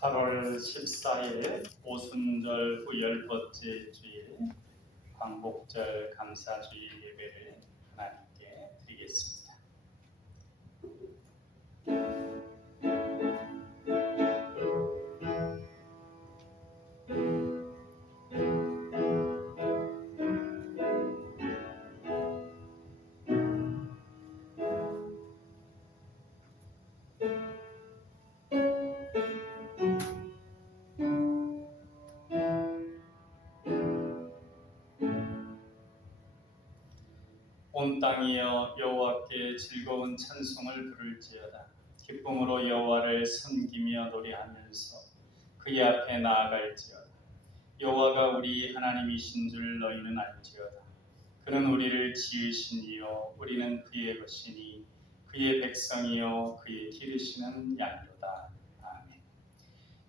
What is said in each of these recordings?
8월 14일 오순절 후 10번째 주일 광복절 감사주일 예배를 하나님께 드리겠습니다. 온 땅이여 여호와께 즐거운 찬송을 부를지어다. 기쁨으로 여호와를 섬기며 노래하면서 그의 앞에 나아갈지어다. 여호와가 우리 하나님이신 줄 너희는 알지어다. 그는 우리를 지으신 이요 우리는 그의 것이니 그의 백성이요 그의 기르시는 양이로다. 아멘.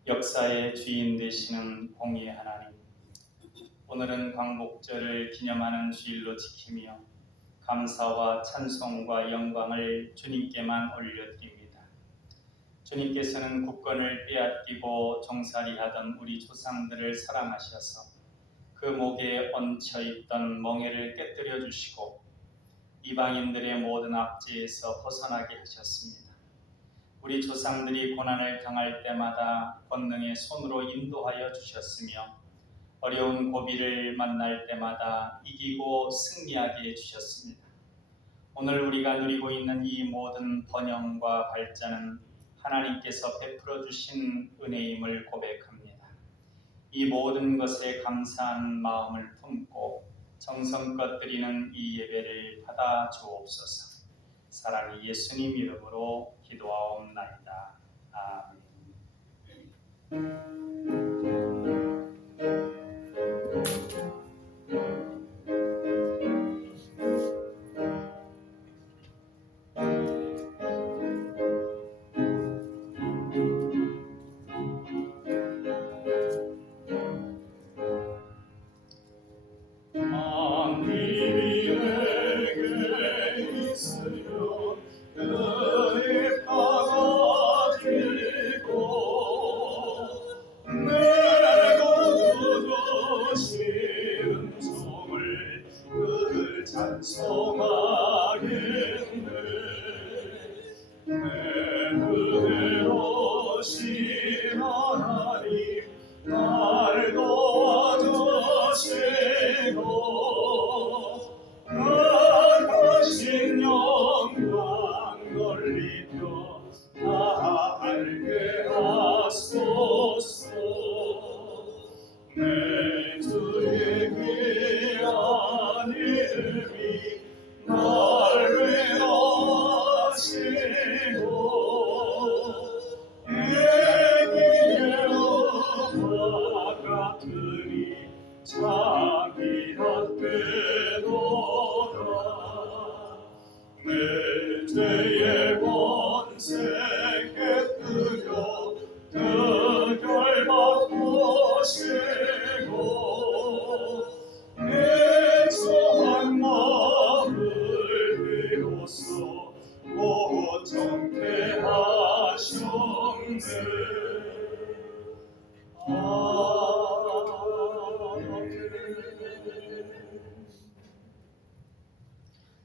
역사의 주인 되시는 공의의 하나님, 오늘은 광복절을 기념하는 주일로 지키며 감사와 찬송과 영광을 주님께만 올려드립니다. 주님께서는 국권을 빼앗기고 종살이하던 우리 조상들을 사랑하셔서 그 목에 얹혀있던 멍에를 깨뜨려 주시고 이방인들의 모든 압제에서 벗어나게 하셨습니다. 우리 조상들이 고난을 당할 때마다 권능의 손으로 인도하여 주셨으며 어려운 고비를 만날 때마다 이기고 승리하게 해주셨습니다. 오늘 우리가 누리고 있는 이 모든 번영과 발전은 하나님께서 베풀어 주신 은혜임을 고백합니다. 이 모든 것에 감사한 마음을 품고 정성껏 드리는 이 예배를 받아 주옵소서. 사랑이 예수님 이름으로 기도하옵나이다. 아멘.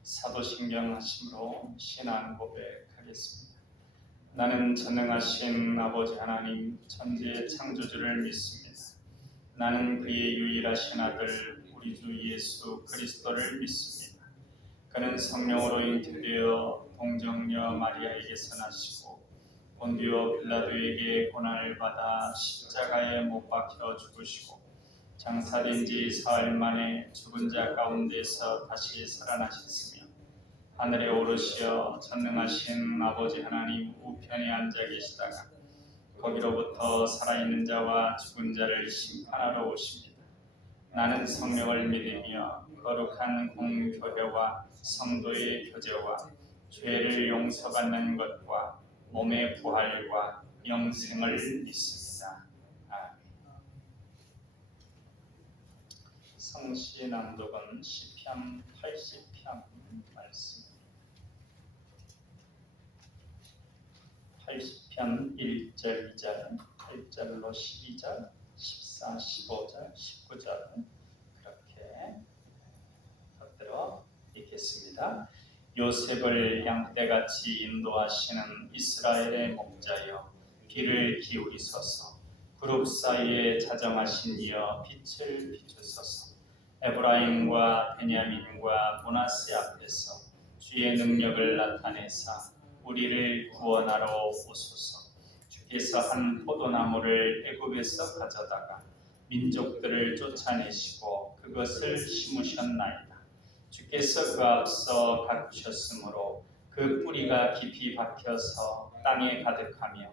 사도신경 하심으로 신앙 고백하겠습니다. 나는 전능하신 아버지 하나님 천지의 창조주를 믿습니다. 나는 그의 유일하신 아들 우리 주 예수 그리스도를 믿습니다. 그는 성령으로 잉태되어 동정녀 마리아에게서 나시고 본디오 빌라도에게 고난을 받아 십자가에 못 박혀 죽으시고 장사된 지 사흘 만에 죽은 자 가운데서 다시 살아나셨으며 하늘에 오르시어 전능하신 아버지 하나님 우편에 앉아 계시다가 거기로부터 살아있는 자와 죽은 자를 심판하러 오십니다. 나는 성령을 믿으며 거룩한 공교회와 성도의 교제와 죄를 용서받는 것과 몸의 부활과 영생을 믿습니다. 아멘. 성시 낭독은 시편 80편 말씀. 80편 1절 2절, 1절로 12절, 14, 15절, 19절 그렇게 덧들어 읽겠습니다. 요셉을 양떼같이 인도하시는 이스라엘의 목자여, 귀를 기울이소서. 그룹 사이에 자정하신 이여, 빛을 비추소서. 에브라임과 베냐민과 므낫세 앞에서 주의 능력을 나타내사 우리를 구원하러 오소서. 주께서 한 포도나무를 애굽에서 가져다가 민족들을 쫓아내시고 그것을 심으셨나이다. 주께서 그 앞서 가꾸셨으므로 그 뿌리가 깊이 박혀서 땅에 가득하며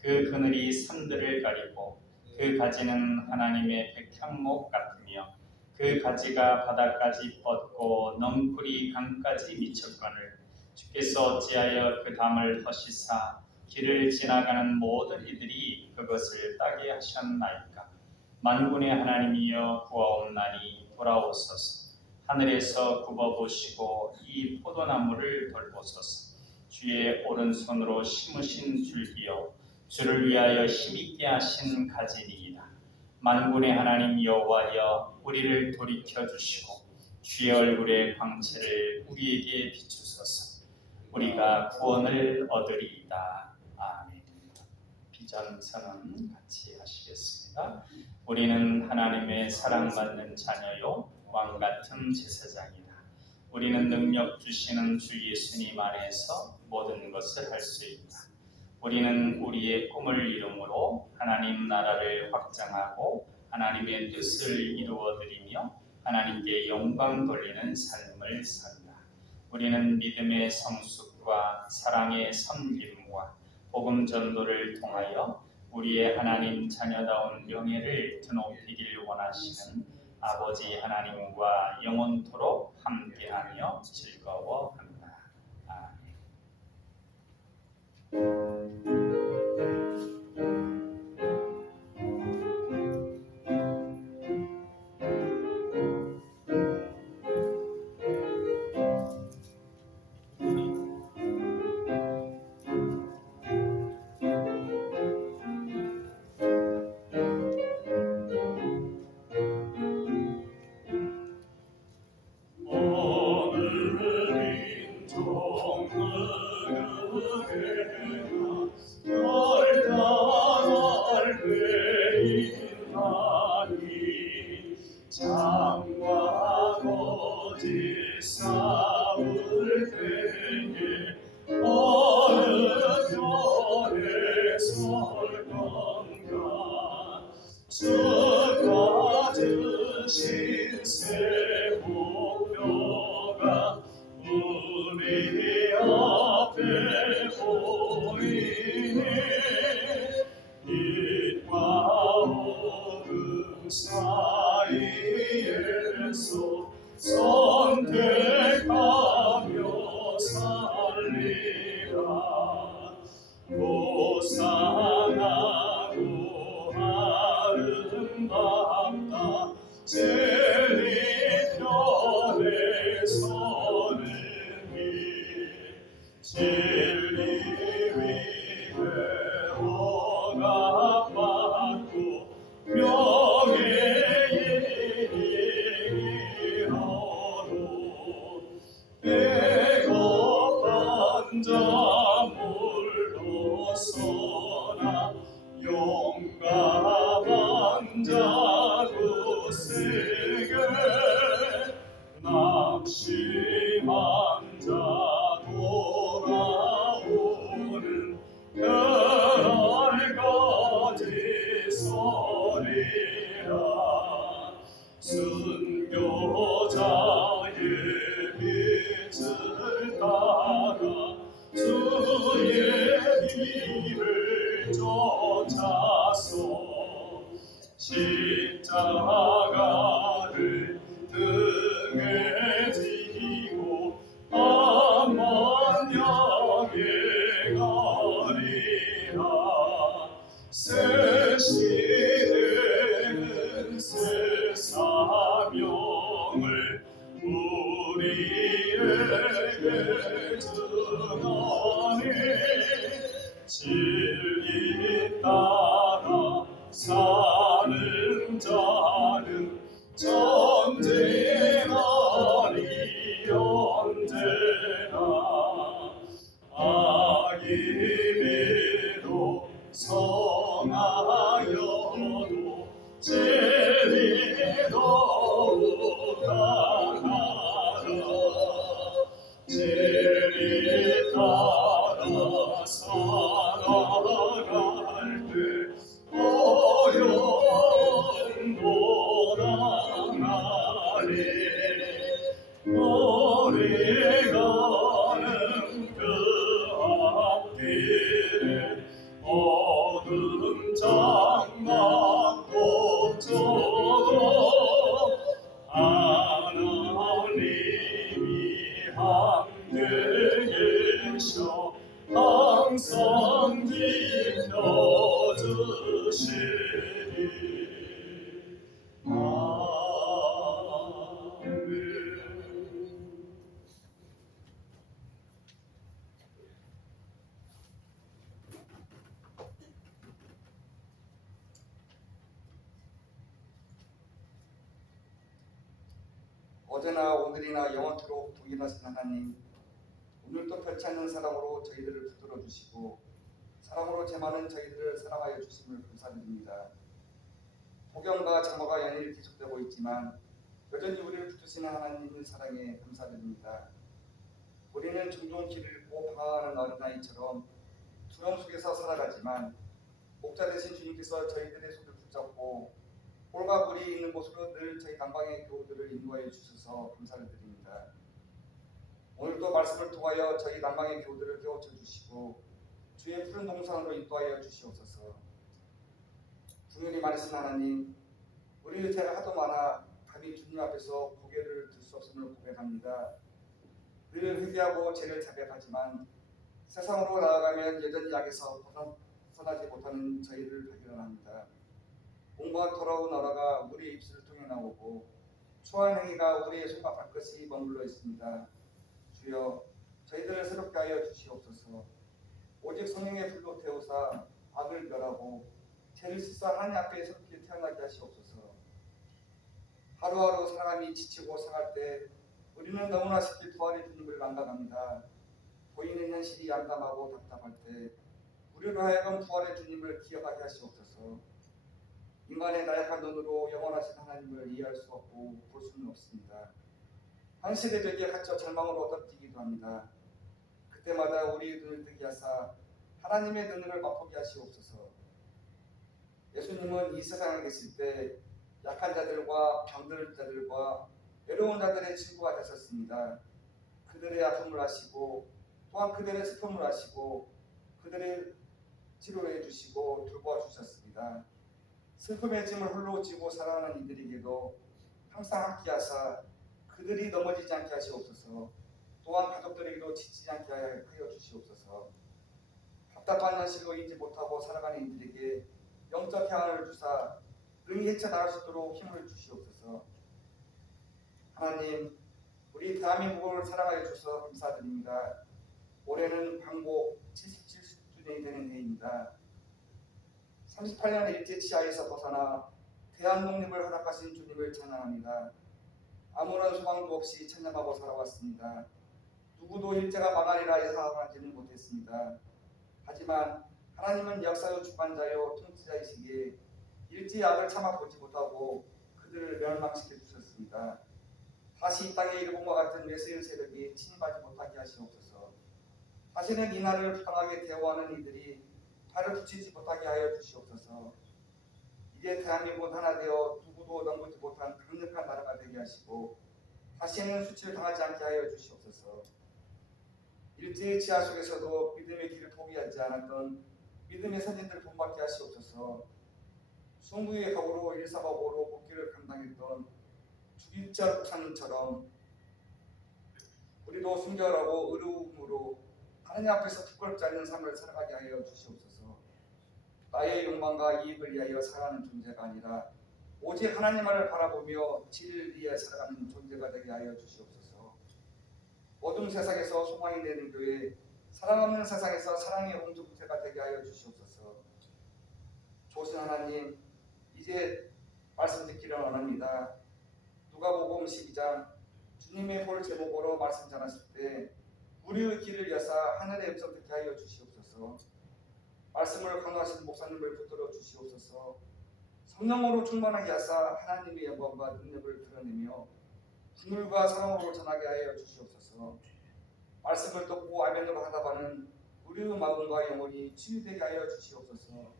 그 그늘이 산들을 가리고 그 가지는 하나님의 백향목 같으며 그 가지가 바다까지 뻗고 넝쿨이 강까지 미쳤거늘 주께서 어찌하여 그 담을 허시사 길을 지나가는 모든 이들이 그것을 따게 하셨나이까. 만군의 하나님이여 구하옵나니 돌아오소서. 하늘에서 굽어보시고 이 포도나무를 돌보소서. 주의 오른손으로 심으신 줄기여, 주를 위하여 힘있게 하신 가지니이다. 만군의 하나님 여호와여, 우리를 돌이켜 주시고 주의 얼굴의 광채를 우리에게 비추소서. 우리가 구원을 얻으리이다. 아멘. 비전선언 같이 하시겠습니다. 우리는 하나님의 사랑받는 자녀요 왕같은 제사장이다. 우리는 능력 주시는 주 예수님 안에서 모든 것을 할 수 있다. 우리는 우리의 꿈을 이름으로 하나님 나라를 확장하고 하나님의 뜻을 이루어드리며 하나님께 영광 돌리는 삶을 산다. 우리는 믿음의 성숙과 사랑의 섬김과 복음 전도를 통하여 우리의 하나님 자녀다운 명예를 드높이길 원하시는 아버지 하나님과 영원토록 함께하며 즐거워한다. 아멘. 선택하며 살리라. 고상하고 아름답다. 진리 편에 서는 길. 진리 위에 허락받고 명예의 이르러 배고픈 자 물러서라. 용감한 자 굳세게 낙심한 자 돌아오는 그날까지 서리라. 순교자의 빛을 따라 주의 길을 쫓아서 십자가를 등에 지고 만만하게 가리라. 새 시대는 새 사명을 우리에게 주나니 진리 따라 주시니 아멘. 어제나 오늘이나 영원토록 동일하신 하나님, 오늘도 별치 않는 사랑으로 저희들을 붙들어 주시고 사랑으로 제 많은 저희들을 사랑하여 주심을 감사드립니다. 폭염과 장마가 연일 계속되고 있지만 여전히 우리를 붙드시는 하나님의 사랑에 감사드립니다. 우리는 종종 길을 잃고 방황하는 어린아이처럼 두려움 속에서 살아가지만 목자 되신 주님께서 저희들의 손을 붙잡고 홀과 물이 있는 곳으로 늘 저희 난방의 교우들을 인도하여 주셔서 감사를 드립니다. 오늘도 말씀을 통하여 저희 난방의 교우들을 깨우쳐 주시고 주의 푸른 동산으로 인도하여 주시옵소서. 분열이 많으신 하나님, 우리의 죄가 하도 많아 감히 주님 앞에서 고개를 들 수 없음을 고백합니다. 늘 회개하고 죄를 자백하지만 세상으로 나아가면 여전히 악에서 벗어나지 못하는 저희를 발견합니다. 온갖 더러운 언어가 우리의 입술을 통해 나오고 추한 행위가 우리의 손과 발끝이 머물러 있습니다. 주여, 저희들을 새롭게 하여 주시옵소서. 오직 성령의 불로 태우사 악을 멸하고 죄를 씻어 하나님 앞에 새롭게 태어나게 하시옵소서. 하루하루 사람이 지치고 상할 때 우리는 너무나 쉽게 부활의 주님을 망각합니다. 보이는 현실이 암담하고 답답할 때 우리로 하여금 부활의 주님을 기억하게 하시옵소서. 인간의 나약한 눈으로 영원하신 하나님을 이해할 수 없고 볼 수는 없습니다. 현실의 벽에 갇혀 절망으로 덮이기도 합니다. 그때마다 우리의 눈을 뜨게 하사 하나님의 눈을 맛보게 하시옵소서. 예수님은 이 세상에 계실 때 약한 자들과 병든 자들과 외로운 자들의 친구가 되셨습니다. 그들의 아픔을 아시고 또한 그들의 슬픔을 아시고 그들의 치료해 주시고 돌보아 주셨습니다. 슬픔의 짐을 홀로 지고 살아가는 이들에게도 항상 함께하사 그들이 넘어지지 않게 하시옵소서. 또한 가족들에게도 지치지 않게 하여 주시옵소서. 답답한 현실로 인지 못하고 살아가는 이들에게 영적 평안을 주사 능히 헤쳐나갈 수 있도록 힘을 주시옵소서. 하나님, 우리 대한민국을 사랑하여 주셔서 감사드립니다. 올해는 광복 77주년이 되는 해입니다. 38년의 일제 치하에서 벗어나 대한 독립을 허락하신 주님을 찬양합니다. 아무런 소망도 없이 찬양하고 살아왔습니다. 누구도 일제가 망하리라 예상하지는 못했습니다. 하지만 하나님은 역사의 주관자요 통치자이시기에 일제의 악을 참아 보지 못하고 그들을 멸망시켜 주셨습니다. 다시 이 땅에 일본과 같은 외세의 세력이 침입하지 못하게 하시옵소서. 다시는 이 나라를 부당하게 대우하는 이들이 발을 붙이지 못하게 하여 주시옵소서. 이제 대한민국은 하나 되어 누구도 넘보지 못한 강력한 나라가 되게 하시고 다시는 수치를 당하지 않게 하여 주시옵소서. 일제의 지하 속에서도 믿음의 길을 포기하지 않았던 믿음의 선진들을 본받게 하시옵소서. 순구의 각오로 일사박오로 목기를 감당했던 주기자 목사님처럼 우리도 순결하고 의로움으로 하나님 앞에서 부끄럽지 않는 삶을 살아가게 하여 주시옵소서. 나의 욕망과 이익을 위하여 살아가는 존재가 아니라 오직 하나님을 바라보며 진리를 위해 살아가는 존재가 되게 하여 주시옵소서. 어둠 세상에서 소망이 되는 교회, 사랑 없는 세상에서 사랑의 공동체가 되게 하여 주시옵소서. 좋으신 하나님, 이제 말씀 듣기를 원합니다. 누가복음 12장 주님의 볼 제목으로 말씀 전하실 때 우리의 길을 여사 하늘의 음성 듣게 하여 주시옵소서. 말씀을 강구하신 목사님을 붙들어 주시옵소서. 성령으로 충만하게 하사 하나님의 영광과 능력을 드러내며 분율과 사랑으로 전하게 하여 주시옵소서. 말씀을 듣고 아멘으로 하다가는 우리의 마음과 영혼이 치유되게 하여 주시옵소서.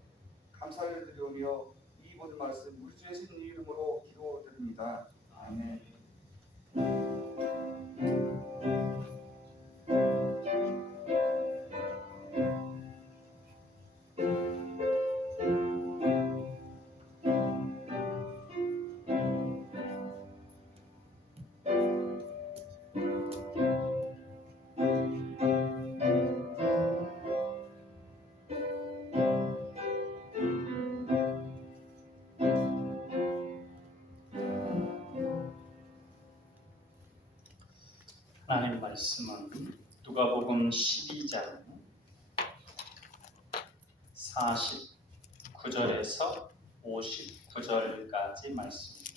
감사를 드리오며 이 모든 말씀 우리 주 예수님 이름으로 기도드립니다. 아멘. 하나님 말씀은 누가복음 12장 49절에서 59절까지 말씀입니다.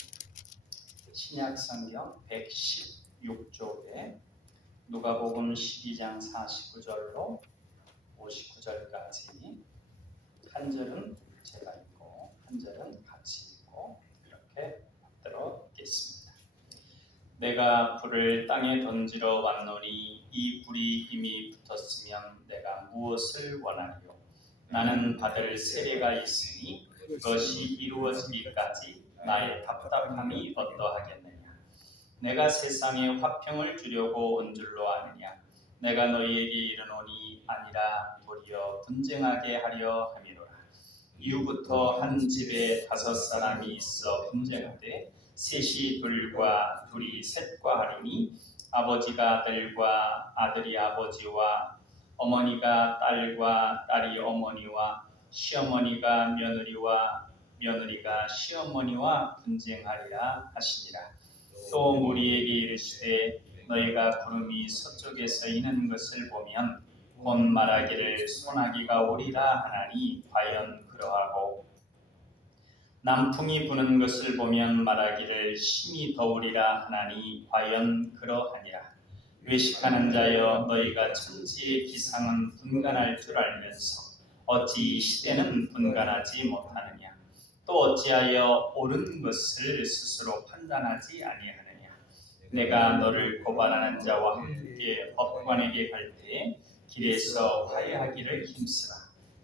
신약성경 116쪽에 누가복음 12장 49절로 59절까지 한 절은 제가 읽고 한 절은 같이 읽고 이렇게 받들어 있겠습니다. 내가 불을 땅에 던지러 왔노니 이 불이 이미 붙었으면 내가 무엇을 원하리요? 나는 받을 세례가 있으니 그것이 이루어지기까지 나의 답답함이 어떠하겠느냐? 내가 세상에 화평을 주려고 온 줄로 아느냐? 내가 너희에게 이르노니 아니라 도리어 분쟁하게 하려 함이로라. 이후부터 한 집에 5사람이 있어 분쟁하되 셋이 둘과 둘이 셋과 하리니 아버지가 아들과 아들이 아버지와 어머니가 딸과 딸이 어머니와 시어머니가 며느리와 며느리가 시어머니와 분쟁하리라 하시니라. 또 무리에게 이르시되 너희가 구름이 서쪽에서 이는 것을 보면 곧 말하기를 소나기가 오리라 하나니 과연 그러하고 남풍이 부는 것을 보면 말하기를 심히 더우리라 하나니 과연 그러하니라. 외식하는 자여 너희가 천지의 기상은 분간할 줄 알면서 어찌 이 시대는 분간하지 못하느냐? 또 어찌하여 옳은 것을 스스로 판단하지 아니하느냐? 내가 너를 고발하는 자와 함께 법관에게 갈 때 길에서 화해하기를 힘쓰라.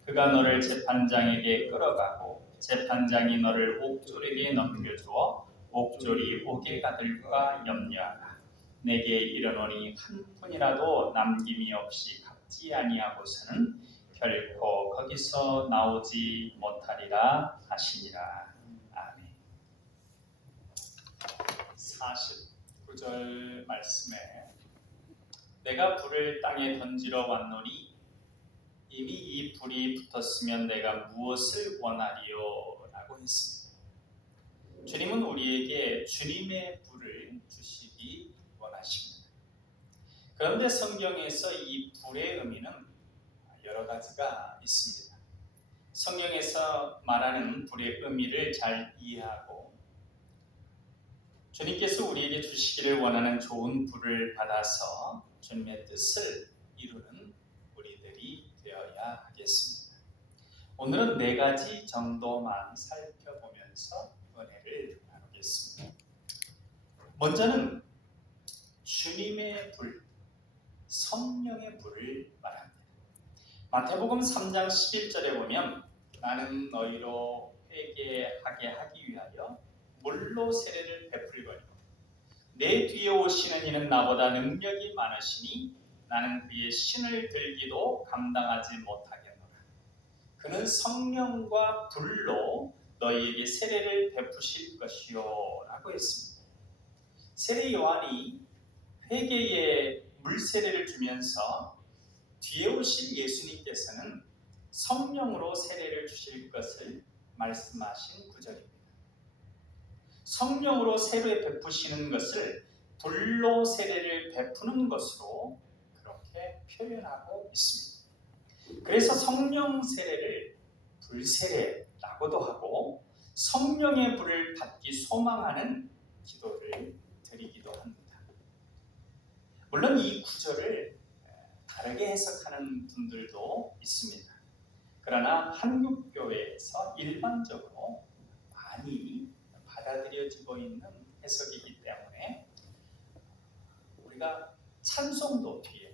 그가 너를 재판장에게 끌어가고 재판장이 너를 옥졸에게 넘겨주어 옥졸이 옥에가들과 염려하라. 내게 이르노니 한 푼이라도 남김이 없이 갚지 아니하고서는 결코 거기서 나오지 못하리라 하시니라. 아멘. 49절 말씀에 내가 불을 땅에 던지러 왔노니 이미 이 불이 붙었으면 내가 무엇을 원하리요? 라고 했습니다. 주님은 우리에게 주님의 불을 주시기 원하십니다. 그런데 성경에서 이 불의 의미는 여러 가지가 있습니다. 성경에서 말하는 불의 의미를 잘 이해하고 주님께서 우리에게 주시기를 원하는 좋은 불을 받아서 주님의 뜻을 이루는 우리들이 되어야 하겠습니다. 오늘은 4가지 정도만 살펴보면서 은혜를 나누겠습니다. 먼저는 주님의 불, 성령의 불을 말합니다. 마태복음 3장 11절에 보면 나는 너희로 회개하게 하기 위하여 물로 세례를 베풀거니와 내 뒤에 오시는 이는 나보다 능력이 많으시니 나는 그의 신을 들기도 감당하지 못하겠노라. 그는 성령과 불로 너희에게 세례를 베푸실 것이요 라고 했습니다. 세례 요한이 회개의 물세례를 주면서 뒤에 오실 예수님께서는 성령으로 세례를 주실 것을 말씀하신 구절입니다. 성령으로 세례 베푸시는 것을 불로 세례를 베푸는 것으로 그렇게 표현하고 있습니다. 그래서 성령 세례를 불세례라고도 하고 성령의 불을 받기 소망하는 기도를 드리기도 합니다. 물론 이 구절을 다르게 해석하는 분들도 있습니다. 그러나 한국교회에서 일반적으로 많이 받아들여지고 있는 해석이기 때문에 우리가 찬송도 뒤에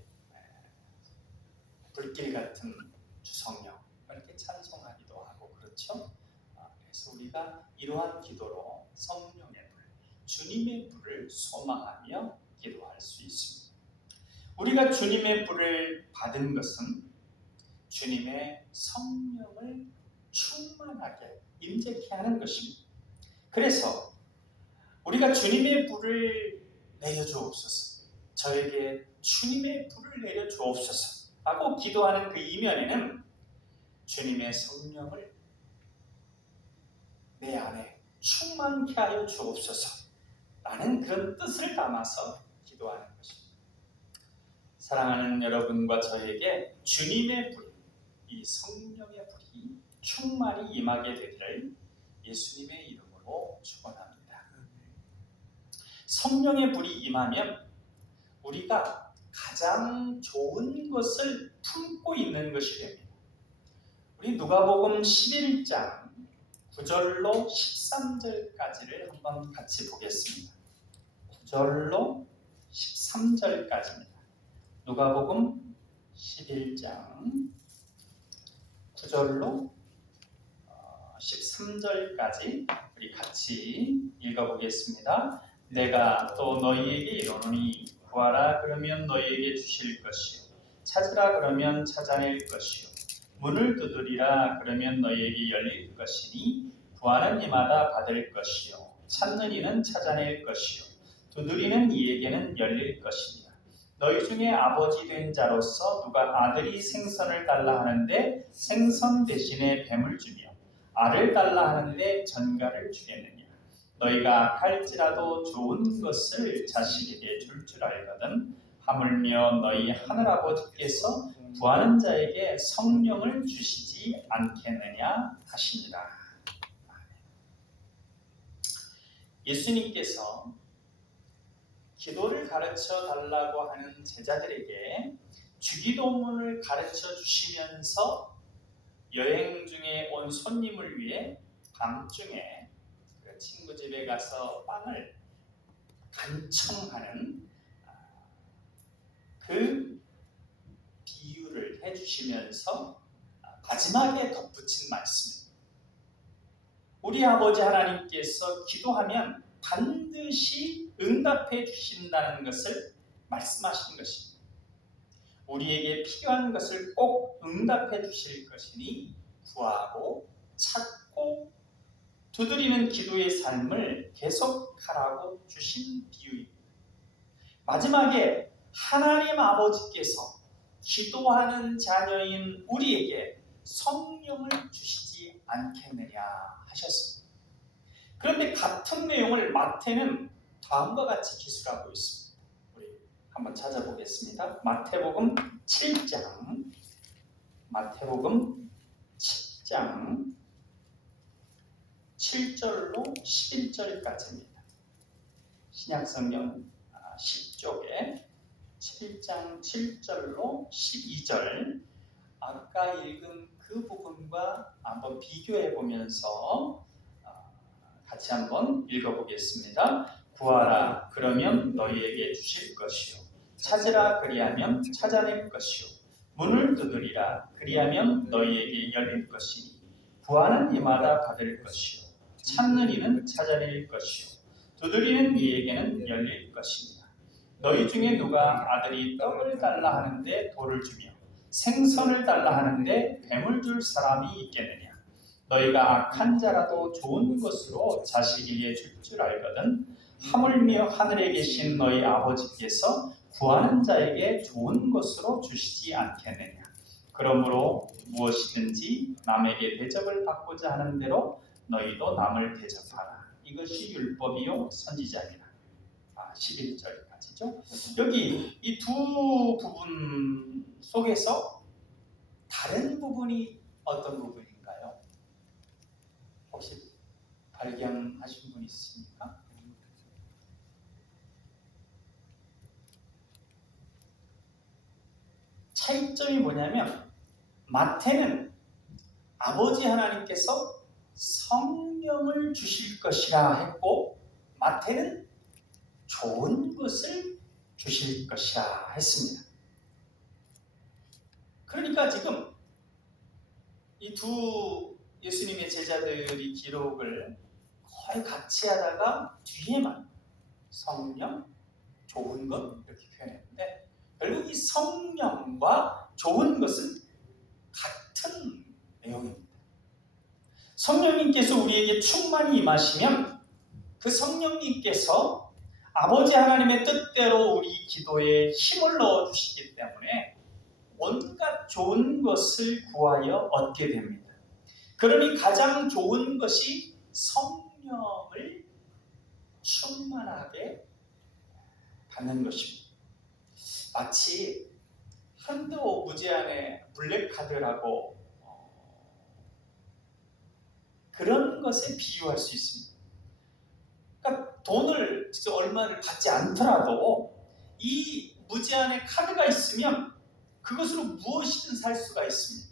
불길 같은 주성령 이렇게 찬송하기도 하고 그렇죠. 그래서 우리가 이러한 기도로 성령의 불, 주님의 불을 소망하며 기도할 수 있습니다. 우리가 주님의 불을 받은 것은 주님의 성령을 충만하게 임재케 하는 것입니다. 그래서 우리가 주님의 불을 내려주옵소서, 저에게 주님의 불을 내려주옵소서 라고 기도하는 그 이면에는 주님의 성령을 내 안에 충만케 하여 주옵소서 라는 그런 뜻을 담아서 기도하는 것입니다. 사랑하는 여러분과 저에게 주님의 불, 이 성령의 불이 충만히 임하게 되기를 예수님의 이름으로 축원합니다. 성령의 불이 임하면 우리가 가장 좋은 것을 품고 있는 것이 됩니다. 우리 누가복음 11장 9절로 13절까지를 한번 같이 보겠습니다. 9절로 13절까지입니다. 누가복음 11장 9절로 13절까지 우리 같이 읽어보겠습니다. 내가 또 너희에게 이르노니 구하라 그러면 너희에게 주실 것이요 찾으라 그러면 찾아낼 것이요 문을 두드리라 그러면 너희에게 열릴 것이니 구하는 이마다 받을 것이요 찾는 이는 찾아낼 것이요 두드리는 이에게는 열릴 것이니라. 너희 중에 아버지 된 자로서 누가 아들이 생선을 달라 하는데 생선 대신에 뱀을 주며 알을 달라 하는데 전갈을 주겠느냐. 너희가 할지라도 좋은 것을 자식에게 줄 줄 알거든 하물며 너희 하늘아버지께서 구하는 자에게 성령을 주시지 않겠느냐 하시니라. 예수님께서 기도를 가르쳐 달라고 하는 제자들에게 주기도문을 가르쳐 주시면서 여행 중에 온 손님을 위해 밤중에 그 친구 집에 가서 빵을 간청하는 그 비유를 해주시면서 마지막에 덧붙인 말씀입니다. 우리 아버지 하나님께서 기도하면 반드시 응답해 주신다는 것을 말씀하신 것입니다. 우리에게 필요한 것을 꼭 응답해 주실 것이니 구하고 찾고 두드리는 기도의 삶을 계속하라고 주신 비유입니다. 마지막에 하나님 아버지께서 기도하는 자녀인 우리에게 성령을 주시지 않겠느냐 하셨습니다. 그런데 같은 내용을 마태는 다음과 같이 기술하고 있습니다. 우리 한번 찾아보겠습니다. 마태복음 7장 7절로 11절까지입니다. 신약성경 10쪽에 7장 7절로 12절 아까 읽은 그 부분과 한번 비교해 보면서 같이 한번 읽어보겠습니다. 구하라 그러면 너희에게 주실 것이요 찾으라 그리하면 찾아낼 것이요 문을 두드리라 그리하면 너희에게 열릴 것이니 구하는 이마다 받을 것이요 찾는 이는 찾아낼 것이요 두드리는 이에게는 열릴 것이니라. 너희 중에 누가 아들이 떡을 달라 하는데 돌을 주며 생선을 달라 하는데 뱀을 줄 사람이 있겠느냐. 너희가 악한 자라도 좋은 것으로 자식에게 줄 줄 알거든 하물며 하늘에 계신 너희 아버지께서 구하는 자에게 좋은 것으로 주시지 않겠느냐. 그러므로 무엇이든지 남에게 대접을 받고자 하는 대로 너희도 남을 대접하라. 이것이 율법이요 선지자니라. 11절까지죠. 여기 이 두 부분 속에서 다른 부분이 어떤 부분인가요? 혹시 발견하신 분 있습니까? 차이점이 뭐냐면 마태는 아버지 하나님께서 성령을 주실 것이라 했고 마태는 좋은 것을 주실 것이라 했습니다. 그러니까 지금 이 두 예수님의 제자들이 기록을 거의 같이 하다가 뒤에만 성령, 좋은 것 이렇게 표현했는데 결국 이 성령과 좋은 것은 같은 내용입니다. 성령님께서 우리에게 충만히 임하시면 그 성령님께서 아버지 하나님의 뜻대로 우리 기도에 힘을 넣어주시기 때문에 온갖 좋은 것을 구하여 얻게 됩니다. 그러니 가장 좋은 것이 성령을 충만하게 받는 것입니다. 마치 한도 무제한의 블랙카드라고 그런 것에 비유할 수 있습니다. 그러니까 돈을 직접 얼마를 받지 않더라도 이 무제한의 카드가 있으면 그것으로 무엇이든 살 수가 있습니다.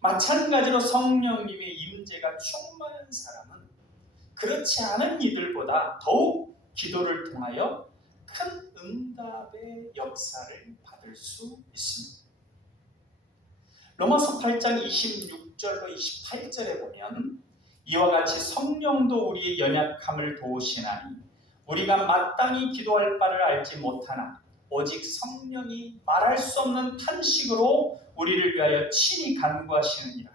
마찬가지로 성령님의 임재가 충만한 사람은 그렇지 않은 이들보다 더욱 기도를 통하여 큰 응답의 역사를 받을 수 있습니다. 로마서 8장 26절로 28절에 보면 이와 같이 성령도 우리의 연약함을 도우시나니 우리가 마땅히 기도할 바를 알지 못하나 오직 성령이 말할 수 없는 탄식으로 우리를 위하여 친히 간구하시느니라.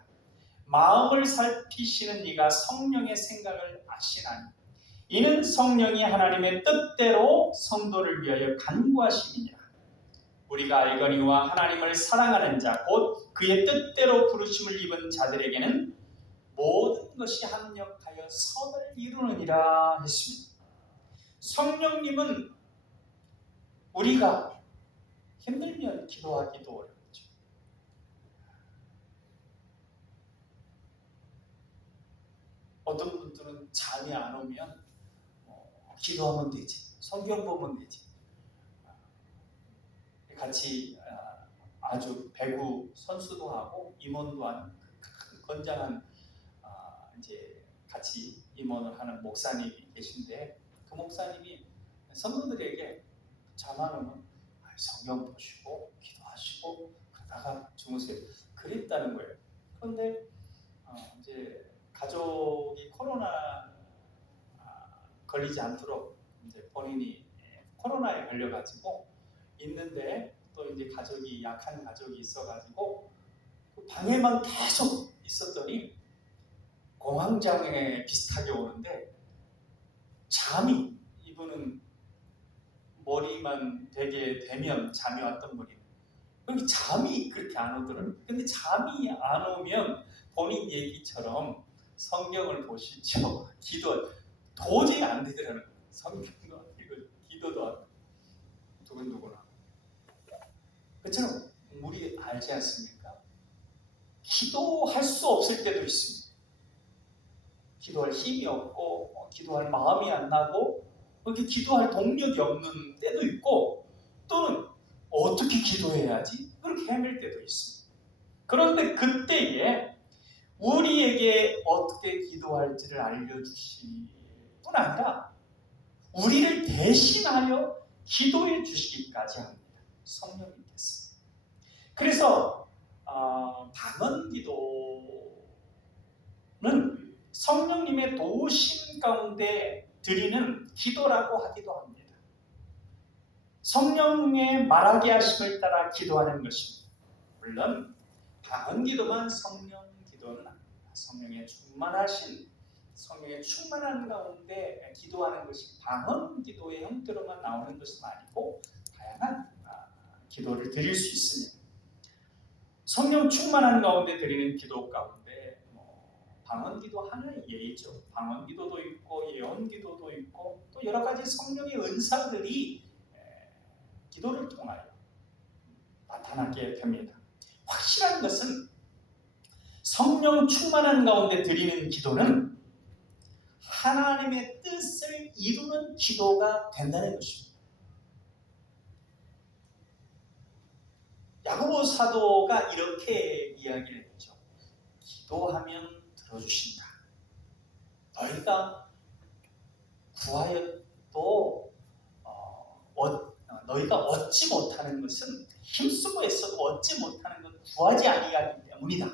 마음을 살피시는 이가 성령의 생각을 아시나니 이는 성령이 하나님의 뜻대로 성도를 위하여 간구하심이니라. 우리가 알거니와 하나님을 사랑하는 자 곧 그의 뜻대로 부르심을 입은 자들에게는 모든 것이 합력하여 선을 이루느니라 했습니다. 성령님은 우리가 힘들면 기도하기도 어렵죠. 어떤 분들은 잠이 안 오면 기도하면 되지, 성경 보면 되지. 같이 아주 배구 선수도 하고 임원도 하는 건장한 이제 같이 임원을 하는 목사님이 계신데 그 목사님이 성도들에게 잠 안 오면 성경 보시고 기도하시고 그러다가 주무세요. 그랬다는 거예요. 그런데 이제 가족이 코로나 걸리지 않도록 이제 본인이 코로나에 걸려가지고 있는데 또 이제 가족이 약한 가족이 있어가지고 그 방에만 계속 있었더니 공황장애 비슷하게 오는데 잠이 이분은 머리만 되게 되면 잠이 왔던 분이 그런데 잠이 그렇게 안 오더라고요. 근데 잠이 안 오면 본인 얘기처럼 성경을 보시죠. 기도 도저히 안 되더라고요. 성경도 안 되고 기도도 안 되고 두근두근하고 그처럼 우리 알지 않습니까? 기도할 수 없을 때도 있습니다. 기도할 힘이 없고 기도할 마음이 안 나고 이렇게 기도할 동력이 없는 때도 있고 또는 어떻게 기도해야지 그렇게 헤맬 때도 있습니다. 그런데 그때에 우리에게 어떻게 기도할지를 알려주실 뿐 아니라 우리를 대신하여 기도해 주시기까지 합니다. 성령님께서. 그래서 방언 기도는 성령님의 도우심 가운데 드리는 기도라고 하기도 합니다. 성령의 말하게 하심을 따라 기도하는 것입니다. 물론 방언 기도만 성령 기도는 아닙니다. 성령의 충만하신 성령의 충만한 가운데 기도하는 것이 방언 기도의 형태로만 나오는 것은 아니고 다양한 기도를 드릴 수 있습니다. 성령 충만한 가운데 드리는 기도 가운데 방언 기도 하나의 예이죠. 방언 기도도 있고 예언 기도도 있고 또 여러 가지 성령의 은사들이 기도를 통하여 나타나게 됩니다. 확실한 것은 성령 충만한 가운데 드리는 기도는 하나님의 뜻을 이루는 기도가 된다는 것입니다. 야고보 사도가 이렇게 이야기를 했죠. 기도하면 들어주신다. 너희가 구하여도 너희가 얻지 못하는 것은 힘쓰고 애써도 얻지 못하는 건 구하지 아니하기 때문이다.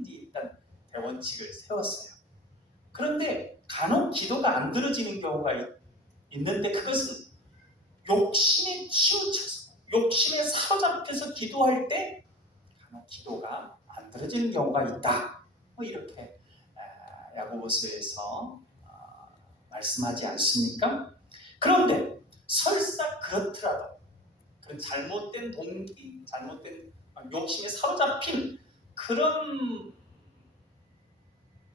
이제 일단 대원칙을 세웠어요. 그런데 간혹 기도가 안 들어지는 경우가 있는데 그것은 욕심에 치우쳐서 욕심에 사로잡혀서 기도할 때 간혹 기도가 안 들어지는 경우가 있다. 이렇게 야고보서에서 말씀하지 않습니까? 그런데 설사 그렇더라도 그런 잘못된 동기, 잘못된 욕심에 사로잡힌 그런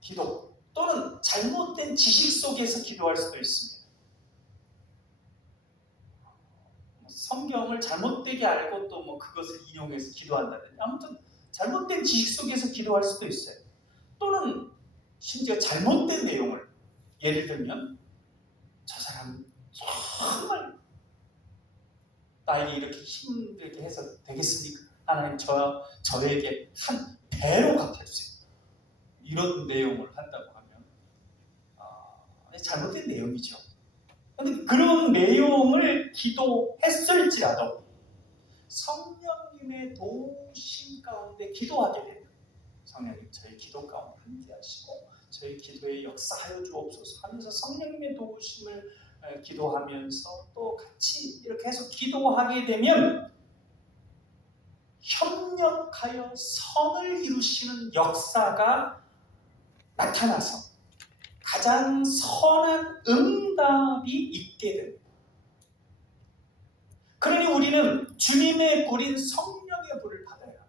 기도 또는 잘못된 지식 속에서 기도할 수도 있습니다. 성경을 잘못되게 알고 또 뭐 그것을 인용해서 기도한다든지 아무튼 잘못된 지식 속에서 기도할 수도 있어요. 또는 심지어 잘못된 내용을 예를 들면 저 사람 정말 나에게 이렇게 힘들게 해서 되겠습니까? 하나님 저에게 한 배로 갚아주세요. 이런 내용을 한다고 하면 잘못된 내용이죠. 그런데 그런 내용을 기도했을지라도 성령님의 도우심 가운데 기도하게 되면 성령님 저희 기도 가운데 함께하시고 저희 기도에 역사하여 주옵소서 하면서 성령님의 도우심을 기도하면서 또 같이 이렇게 해서 기도하게 되면 협력하여 선을 이루시는 역사가 나타나서 가장 선한 응답이 있게 됩니다. 그러니 우리는 주님의 불인 성령의 불을 받아야 합니다.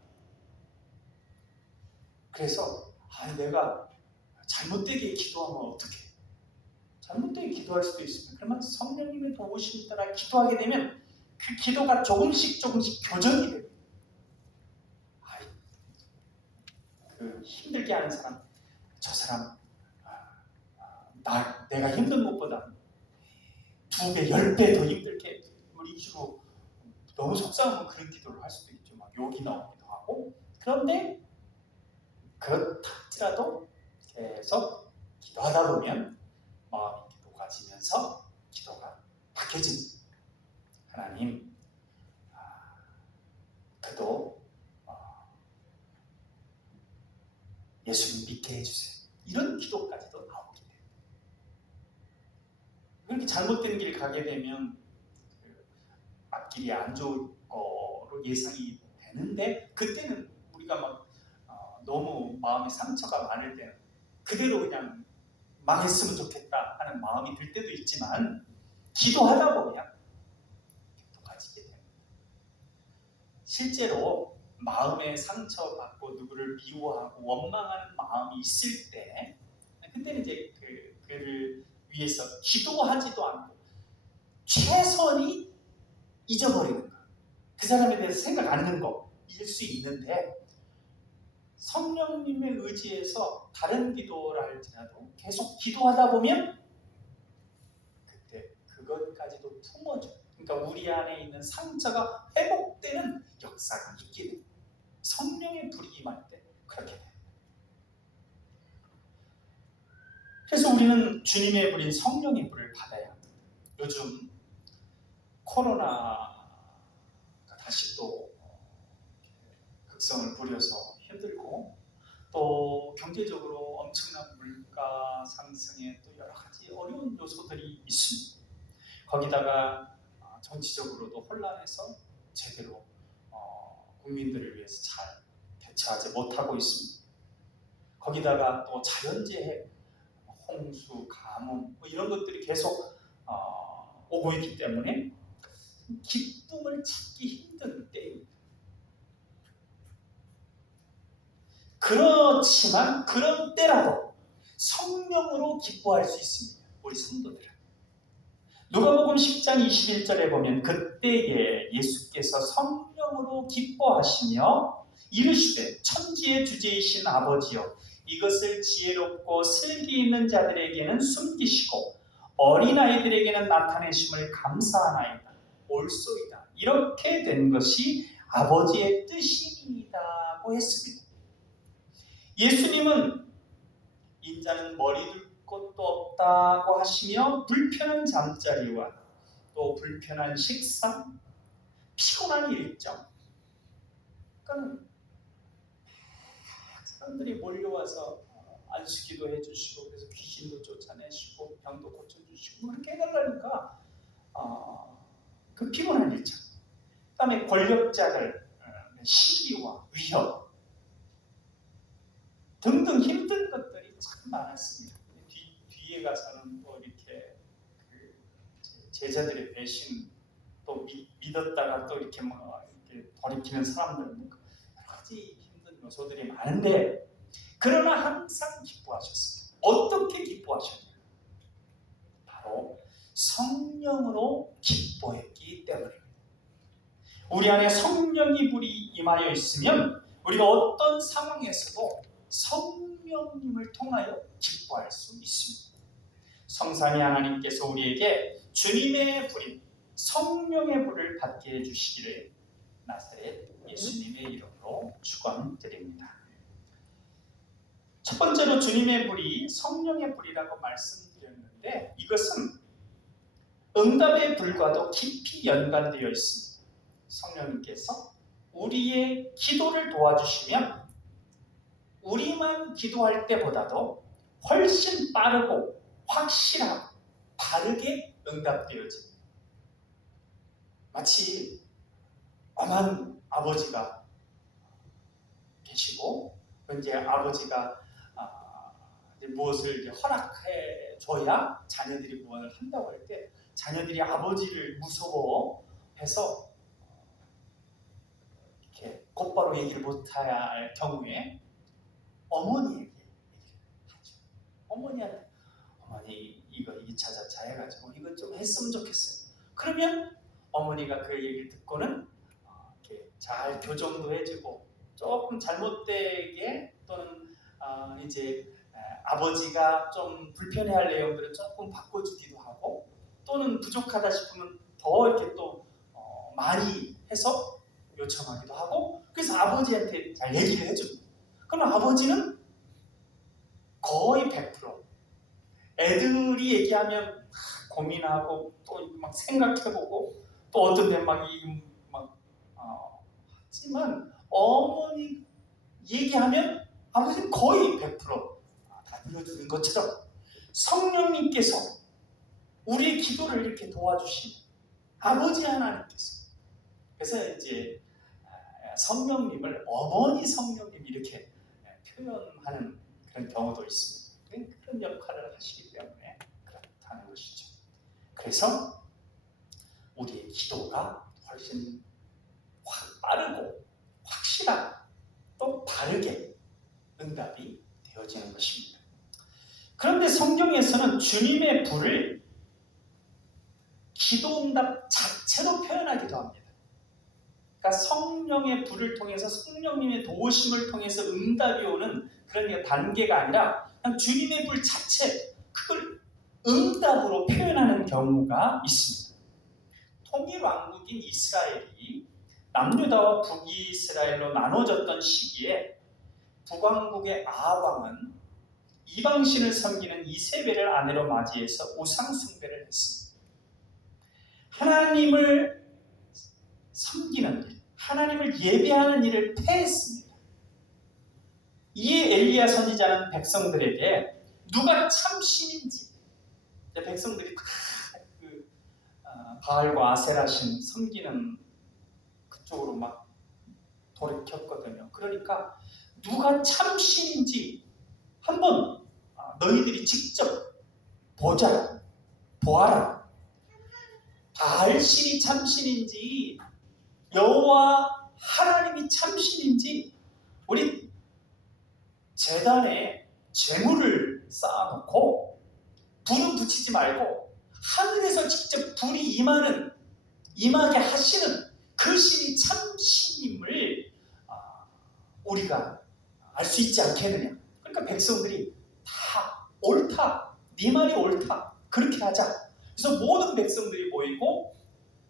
그래서 내가 잘못되게 기도하면 어떻게? 잘못되게 기도할 수도 있습니다. 그러면 성령님의 도우심 따라 기도하게 되면 그 기도가 조금씩 교정이 됩니다. 그 힘들게 하는 사람, 저 사람 내가 힘든 것보다 2배, 10배 더 힘들게 우리 주로 너무 속상하면 그런 기도를 할 수도 있죠. 막 욕이 나오기도 하고. 그런데 그렇다 할지라도 계속 기도하다 보면 마음이 높아지면서 기도가 바뀌어집니다. 하나님, 그도 예수님 믿게 해주세요. 이런 기도까지도 나오게 돼요. 그렇게 잘못된 길 가게 되면 앞길이 안 좋을 거로 예상이 되는데 그때는 우리가 막 너무 마음에 상처가 많을 때는 그대로 그냥 망했으면 좋겠다 하는 마음이 들 때도 있지만 기도하다 보면 똑같이 됩니다. 실제로 마음에 상처받고 누구를 미워하고 원망하는 마음이 있을 때 그때는 이제 그를 위해서 기도하지도 않고 최선이 잊어버리는 거, 그 사람에 대해서 생각 안 하는 거일 수 있는데 성령님의 의지에서 다른 기도를 할지라도 계속 기도하다 보면 그때 그것까지도 품어줘. 그러니까 우리 안에 있는 상처가 회복되는 역사가 있게 됩니다. 성령의 불이 임할 때 그렇게 됩니다. 그래서 우리는 주님의 불인 성령의 불을 받아야 합니다. 요즘 코로나가 다시 또 극성을 부려서 힘들고 또 경제적으로 엄청난 물가 상승에 또 여러 가지 어려운 요소들이 있습니다. 거기다가 정치적으로도 혼란해서 제대로 국민들을 위해서 잘 대처하지 못하고 있습니다. 거기다가 또 자연재해, 홍수, 가뭄 이런 것들이 계속 오고 있기 때문에 기쁨을 찾기 힘든 때입니다. 그렇지만 그런 때라도 성령으로 기뻐할 수 있습니다. 우리 성도들은. 누가복음 10장 21절에 보면 그때에 예수께서 성령으로 기뻐하시며 이르시되 천지의 주제이신 아버지여 이것을 지혜롭고 슬기 있는 자들에게는 숨기시고 어린아이들에게는 나타내심을 감사하나이다. 옳소이다. 이렇게 된 것이 아버지의 뜻이니이다고 했습니다. 예수님은 인자는 머리 둘 곳도 없다고 하시며 불편한 잠자리와 또 불편한 식사, 피곤한 일정, 그러니까 사람들이 몰려와서 안수기도 해주시고 그래서 귀신도 쫓아내시고 병도 고쳐주시고 그렇게 해달라니까 그 피곤한 일정, 그 다음에 권력자들 시기와 위협 등등 힘든 것들이 참 많았습니다. 뒤에 가서는 또 이렇게 제자들의 배신 또 믿었다가 또 이렇게 돌이키는 사람들 여러 가지 힘든 요소들이 많은데 그러나 항상 기뻐하셨습니다. 어떻게 기뻐하셨냐? 바로 성령으로 기뻐했기 때문입니다. 우리 안에 성령의 불이 임하여 있으면 우리가 어떤 상황에서도 성령님을 통하여 기뻐할 수 있습니다. 성삼위 하나님께서 우리에게 주님의 불인 성령의 불을 받게 해주시기를 나사렛 예수님의 이름으로 축원드립니다. 첫 번째로 주님의 불이 성령의 불이라고 말씀드렸는데, 이것은 응답의 불과도 깊이 연관되어 있습니다. 성령님께서 우리의 기도를 도와주시면 우리만 기도할 때보다도 훨씬 빠르고 확실하고 바르게 응답되어집니다. 마치 엄한 아버지가 계시고 이제 아버지가 무엇을 이제 허락해 줘야 자녀들이 무엇을 한다고 할 때, 자녀들이 아버지를 무서워해서 이렇게 곧바로 얘기를 못해야 할 경우에 어머니에게 얘기를 하죠. 어머니한테 어머니 이거 이차저차 해가지고 이거 좀 했으면 좋겠어요. 그러면 어머니가 그 얘기를 듣고는 이렇게 잘 교정도 해주고, 조금 잘못되게 또는 이제 아버지가 좀 불편해할 내용들을 조금 바꿔주기도 하고, 또는 부족하다 싶으면 더 이렇게 또 많이 해서 요청하기도 하고, 그래서 아버지한테 잘 얘기를 해줍니다. 그럼 아버지는 거의 100% 애들이 얘기하면 고민하고 또 막 생각해보고 또 어떤 데는 하지만 어머니 얘기하면 아버지는 거의 100%다 들어주는 것처럼 성령님께서 우리의 기도를 이렇게 도와주시는 아버지 하나님께서, 그래서 이제 성령님을 어머니 성령님 이렇게 표현하는 그런 경우도 있습니다. 그런 역할을 하시기 때문에 그렇다는 것이죠. 그래서 우리의 기도가 훨씬 빠르고 확실하고 또 바르게 응답이 되어지는 것입니다. 그런데 성경에서는 주님의 불을 기도응답 자체로 표현하기도 합니다. 그러니까 성령의 불을 통해서, 성령님의 도우심을 통해서 응답이 오는 그런 단계가 아니라 그냥 주님의 불 자체, 그걸 응답으로 표현하는 경우가 있습니다. 통일왕국인 이스라엘이 남유다와 북이스라엘로 나눠졌던 시기에 북왕국의 아합왕은 이방신을 섬기는 이세벨을 아내로 맞이해서 우상숭배를 했습니다. 하나님을 섬기는 일, 하나님을 예배하는 일을 패했습니다. 이에 엘리야 선지자는 백성들에게 누가 참 신인지, 백성들이 바알과 아세라신 섬기는 그쪽으로 막 돌이켰거든요. 그러니까 누가 참 신인지 한번 너희들이 직접 보아라. 바알 신이 참 신인지 여호와 하나님이 참 신인지 우리 제단에 제물을 쌓아놓고 불은 붙이지 말고 하늘에서 직접 불이 임하게 하시는 그 신이 참 신임을 우리가 알 수 있지 않겠느냐. 그러니까 백성들이 다 옳다, 네 말이 옳다, 그렇게 하자. 그래서 모든 백성들이 모이고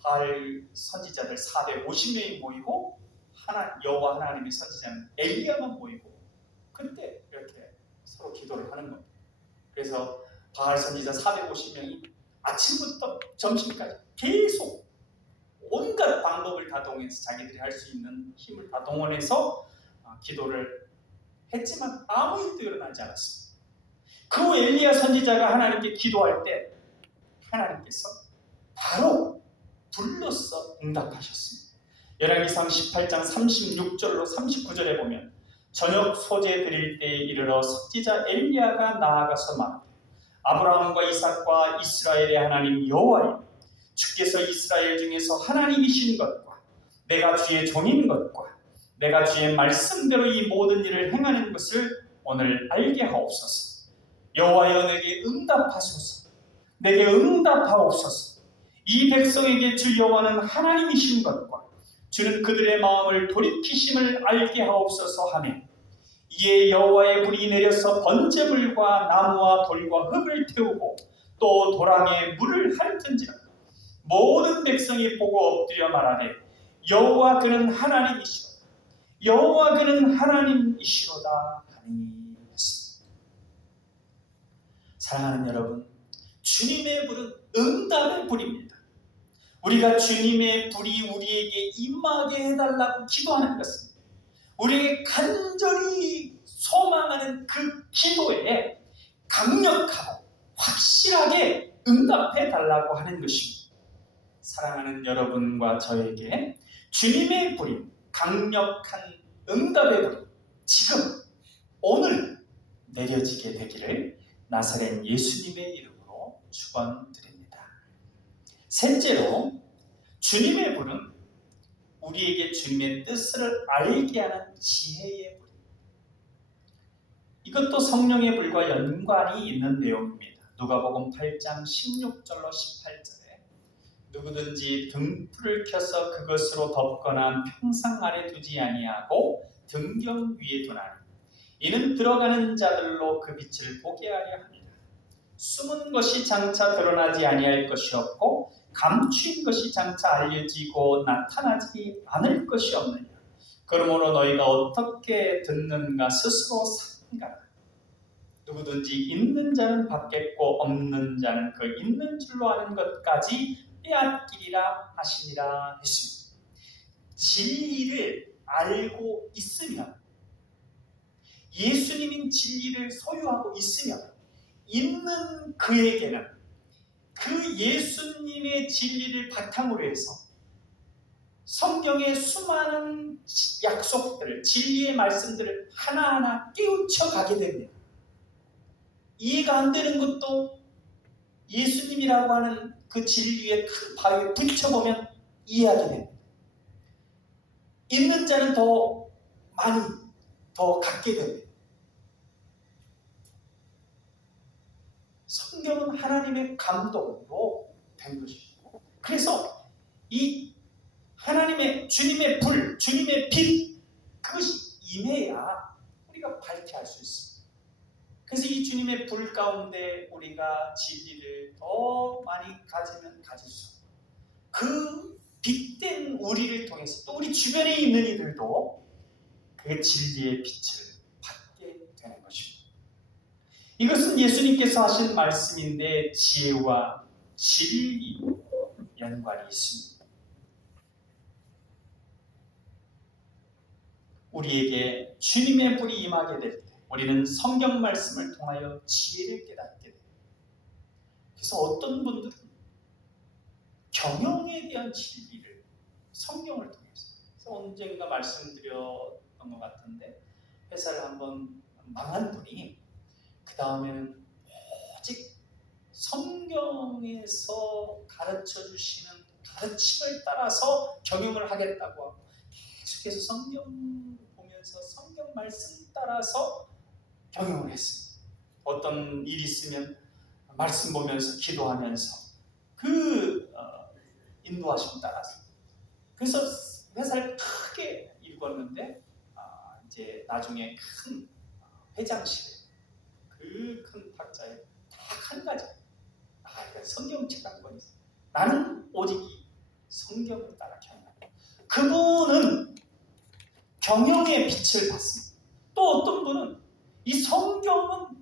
바알 선지자들 450명이 모이고 여호와 하나님의 선지자는 엘리야만 모이고, 그때 이렇게 서로 기도를 하는 겁니다. 그래서 바알 선지자 450명이 아침부터 점심까지 계속 온갖 방법을 다 동원해서 자기들이 할 수 있는 힘을 다 동원해서 기도를 했지만 아무 일도 일어나지 않았습니다. 그 후 엘리야 선지자가 하나님께 기도할 때 하나님께서 바로 불로써 응답하셨습니다. 열왕기상 18장 36절로 39절에 보면 저녁 소재 드릴 때에 이르러 선지자 엘리야가 나아가서 말하되 아브라함과 이삭과 이스라엘의 하나님 여호와여, 주께서 이스라엘 중에서 하나님이신 것과 내가 주의 종인 것과 내가 주의 말씀대로 이 모든 일을 행하는 것을 오늘 알게 하옵소서. 여호와여, 내게 응답하소서. 내게 응답하옵소서. 이 백성에게 주 여호와는 하나님이신 것과 주는 그들의 마음을 돌이키심을 알게 하옵소서 하며 이에 여호와의 불이 내려서 번제물과 나무와 돌과 흙을 태우고 또 도랑에 물을 핥은지라 모든 백성이 보고 엎드려 말하되 여호와 그는 하나님이시로다 여호와 그는 하나님이시로다 하니 했습니다. 사랑하는 여러분, 주님의 불은 응답의 불입니다. 우리가 주님의 불이 우리에게 임하게 해달라고 기도하는 것은 우리에게 간절히 소망하는 그 기도에 강력하고 확실하게 응답해 달라고 하는 것입니다. 사랑하는 여러분과 저에게 주님의 불이 강력한 응답의 불이 지금 오늘 내려지게 되기를 나사렛 예수님의 이름으로 축원드립니다. 셋째로 주님의 불은 우리에게 주님의 뜻을 알게 하는 지혜의 불입니다. 이것도 성령의 불과 연관이 있는 내용입니다. 누가복음 8장 16절로 18절에 누구든지 등불을 켜서 그것으로 덮거나 평상 아래 두지 아니하고 등경 위에 두나니 이는 들어가는 자들로 그 빛을 보게 하려 합니다. 숨은 것이 장차 드러나지 아니할 것이 없고 감추인 것이 장차 알려지고 나타나지 않을 것이 없느냐. 그러므로 너희가 어떻게 듣는가 스스로 삼가라. 누구든지 있는 자는 받겠고 없는 자는 그 있는 줄로 아는 것까지 빼앗기리라 하시니라 했습니다. 진리를 알고 있으면, 예수님인 진리를 소유하고 있으면 있는 그에게는 그 예수님의 진리를 바탕으로 해서 성경의 수많은 약속들, 진리의 말씀들을 하나하나 깨우쳐 가게 됩니다. 이해가 안 되는 것도 예수님이라고 하는 그 진리의 큰 바위에 붙여보면 이해하게 됩니다. 있는 자는 더 많이 더 갖게 됩니다. 성경은 하나님의 감동으로 된 것이고, 그래서 이 하나님의 주님의 불, 주님의 빛, 그것이 임해야 우리가 밝게 할 수 있습니다. 그래서 이 주님의 불 가운데 우리가 진리를 더 많이 가지면 가질수록 그 빛된 우리를 통해서 또 우리 주변에 있는 이들도 그 진리의 빛을 받게 되는 것입니다. 이것은 예수님께서 하신 말씀인데 지혜와 진리 연관이 있습니다. 우리에게 주님의 불이 임하게 될 때 우리는 성경 말씀을 통하여 지혜를 깨닫게 됩니다. 그래서 어떤 분들은 경영에 대한 진리를 성경을 통해서, 그래서 언젠가 말씀드렸던 것 같은데 회사를 한번 망한 분이 그 다음에는 오직 성경에서 가르쳐 주시는 가르침을 따라서 경영을 하겠다고 하고 계속해서 성경 보면서 성경 말씀 따라서 경영을 했습니다. 어떤 일이 있으면 말씀 보면서 기도하면서 그 인도하심 따라서, 그래서 회사를 크게 일궜는데 이제 나중에 큰 회장실에 그 큰 탁자에 딱 한 가지 성경책 한 권 있어요. 나는 오직 이 성경을 따라 경영한다. 그분은 경영의 빛을 받습니다. 또 어떤 분은 이 성경은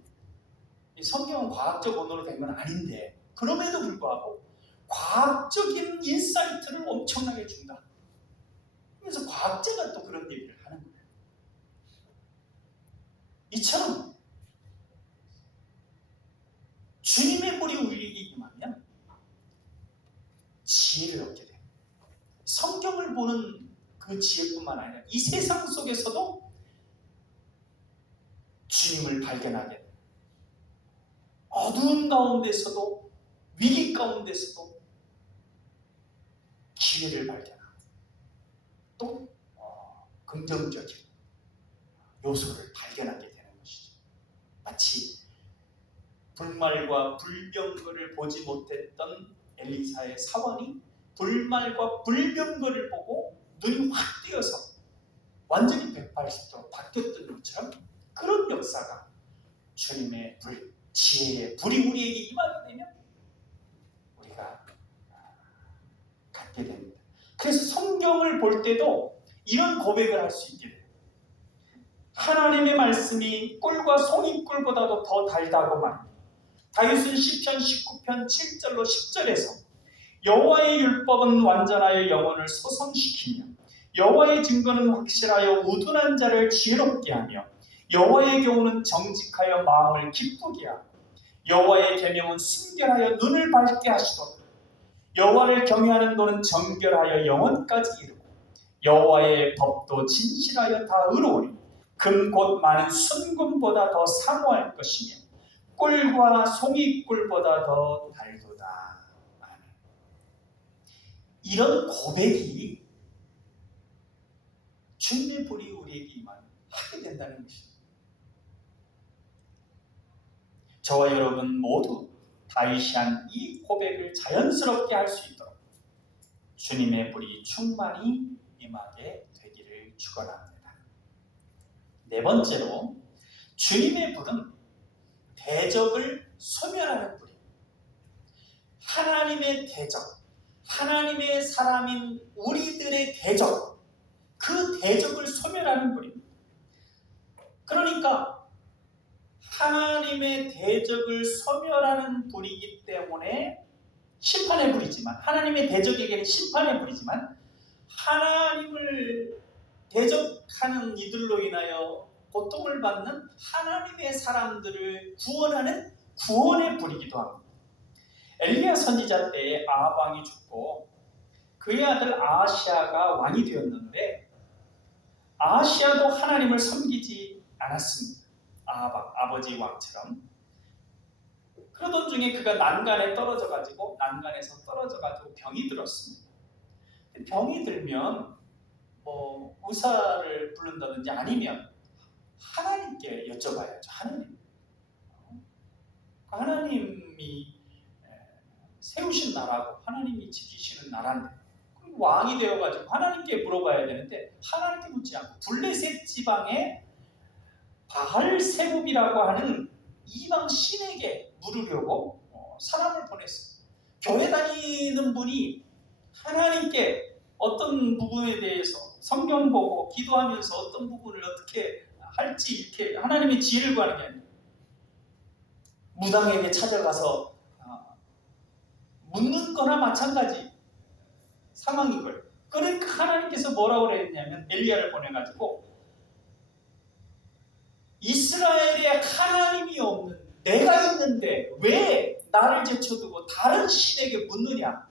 과학적 언어로 된 건 아닌데 그럼에도 불구하고 과학적인 인사이트를 엄청나게 준다. 그래서 과학자가 또 그런 얘기를 하는 거예요. 이처럼 주님의 불이 우리에게 임하면 지혜를 얻게 돼요. 성경을 보는 그 지혜뿐만 아니라 이 세상 속에서도 주님을 발견하게 돼요. 어두운 가운데서도, 위기 가운데서도 기회를 발견하고 또 긍정적인 요소를 발견하게 되는 것이죠. 마치 불말과 불병거를 보지 못했던 엘리사의 사원이 불말과 불병거를 보고 눈이 확 뜨여서 완전히 180도로 바뀌었던 것처럼 그런 역사가 주님의 불, 지혜의 불이 우리에게 임하게 되면 우리가 갖게 됩니다. 그래서 성경을 볼 때도 이런 고백을 할 수 있게 돼요. 하나님의 말씀이 꿀과 송이꿀보다도 더 달다고 말합니다. 다윗은 시편 19편 7절로 10절에서 여호와의 율법은 완전하여 영혼을 소성시키며 여호와의 증거는 확실하여 우둔한 자를 지혜롭게 하며 여호와의 교훈은 정직하여 마음을 기쁘게 하고 여호와의 계명은 순결하여 눈을 밝게 하시도다. 여호와를 경외하는 도는 정결하여 영혼까지 이르고 여호와의 법도 진실하여 다 의로우니 금 곧 많은 순금보다 더 사모할 것이며 꿀과 송이꿀보다 더 달도다. 이런 고백이 주님의 불이 우리에게 임하게 된다는 것입니다. 저와 여러분 모두 다윗이 한 이 고백을 자연스럽게 할 수 있도록 주님의 불이 충만히 임하게 되기를 축원합니다. 네 번째로 주님의 불은 대적을 소멸하는 불입니다. 하나님의 대적, 하나님의 사람인 우리들의 대적, 그 대적을 소멸하는 불입니다. 그러니까 하나님의 대적을 소멸하는 불이기 때문에 심판의 불이지만, 하나님의 대적에게는 심판의 불이지만 하나님을 대적하는 이들로 인하여 고통을 받는 하나님의 사람들을 구원하는 구원의 불이기도 합니다. 엘리야 선지자 때에 아합 왕이 죽고 그의 아들 아하시아가 왕이 되었는데 아하시아도 하나님을 섬기지 않았습니다. 아합 아버지 왕처럼. 그러던 중에 그가 난간에서 떨어져가지고 병이 들었습니다. 병이 들면 뭐 의사를 부른다든지 아니면 하나님께 여쭤봐야죠. 하나님이 세우신 나라고 하나님이 지키시는 나라인데 왕이 되어가지고 하나님께 물어봐야 되는데 하나님께 묻지 않고 블레셋 지방의 바알세붑이라고 하는 이방 신에게 물으려고 사람을 보냈어요. 교회 다니는 분이 하나님께 어떤 부분에 대해서 성경 보고 기도하면서 어떤 부분을 어떻게 할지 이렇게 하나님의 지혜를 구하는 게 아니에요. 무당에게 찾아가서 묻는 거나 마찬가지 상황인 거예요. 그러니까 하나님께서 뭐라고 그랬냐면 엘리야를 보내가지고 이스라엘에 하나님이 없는 내가 있는데 왜 나를 제쳐두고 다른 신에게 묻느냐.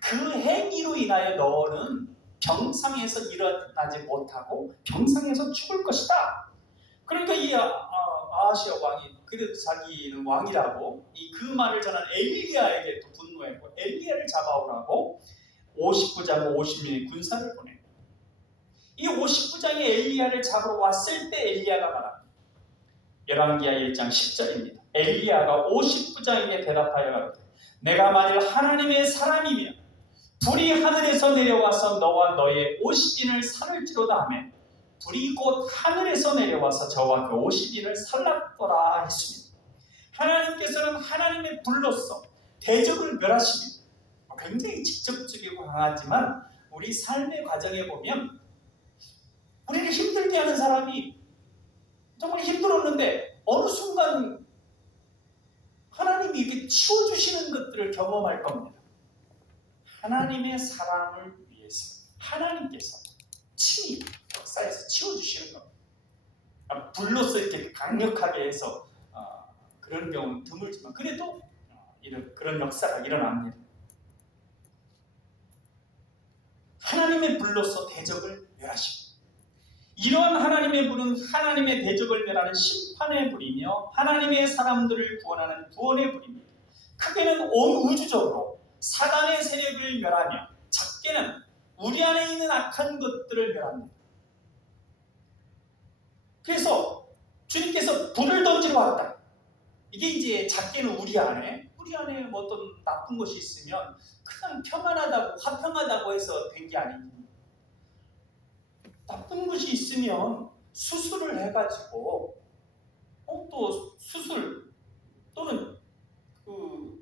그 행위로 인하여 너는 병상에서 일어나지 못하고 병상에서 죽을 것이다. 그러니까 이 아하시아 왕이 그래도 자기는 왕이라고 그 말을 전한 엘리야에게 또 분노했고 엘리야를 잡아오라고 50부장 50명의 군사를 보내요. 이 50부장이 엘리야를 잡으러 왔을 때 엘리야가 말합니다. 열왕기하 1장 10절입니다. 엘리야가 50부장에게 대답하여 가로되 내가 만일 하나님의 사람이면 불이 하늘에서 내려와서 너와 너의 50인을 살을지로다 하며 불이 곧 하늘에서 내려와서 저와 그 50인을 살랐더라 했습니다. 하나님께서는 하나님의 불로서 대적을 멸하십니다. 굉장히 직접적이고 강하지만 우리 삶의 과정에 보면 우리를 힘들게 하는 사람이 정말 힘들었는데 어느 순간 하나님이 이렇게 치워주시는 것들을 경험할 겁니다. 하나님의 사람을 위해서 하나님께서 친히 역사에서 치워주시는 겁니다. 불로서 이렇게 강력하게 해서 그런 경우는 드물지만 그래도 그런 역사가 일어납니다. 하나님의 불로서 대적을 멸하십니다. 이러한 하나님의 불은 하나님의 대적을 멸하는 심판의 불이며 하나님의 사람들을 구원하는 구원의 불입니다. 크게는 온 우주적으로 사단의 세력을 멸하며 작게는 우리 안에 있는 악한 것들을 멸합니다. 그래서 주님께서 불을 던지러 왔다. 이게 이제 작게는 우리 안에 뭐 어떤 나쁜 것이 있으면 그냥 평안하다고 화평하다고 해서 된 게 아닙니다. 나쁜 것이 있으면 수술을 해가지고 또 수술 또는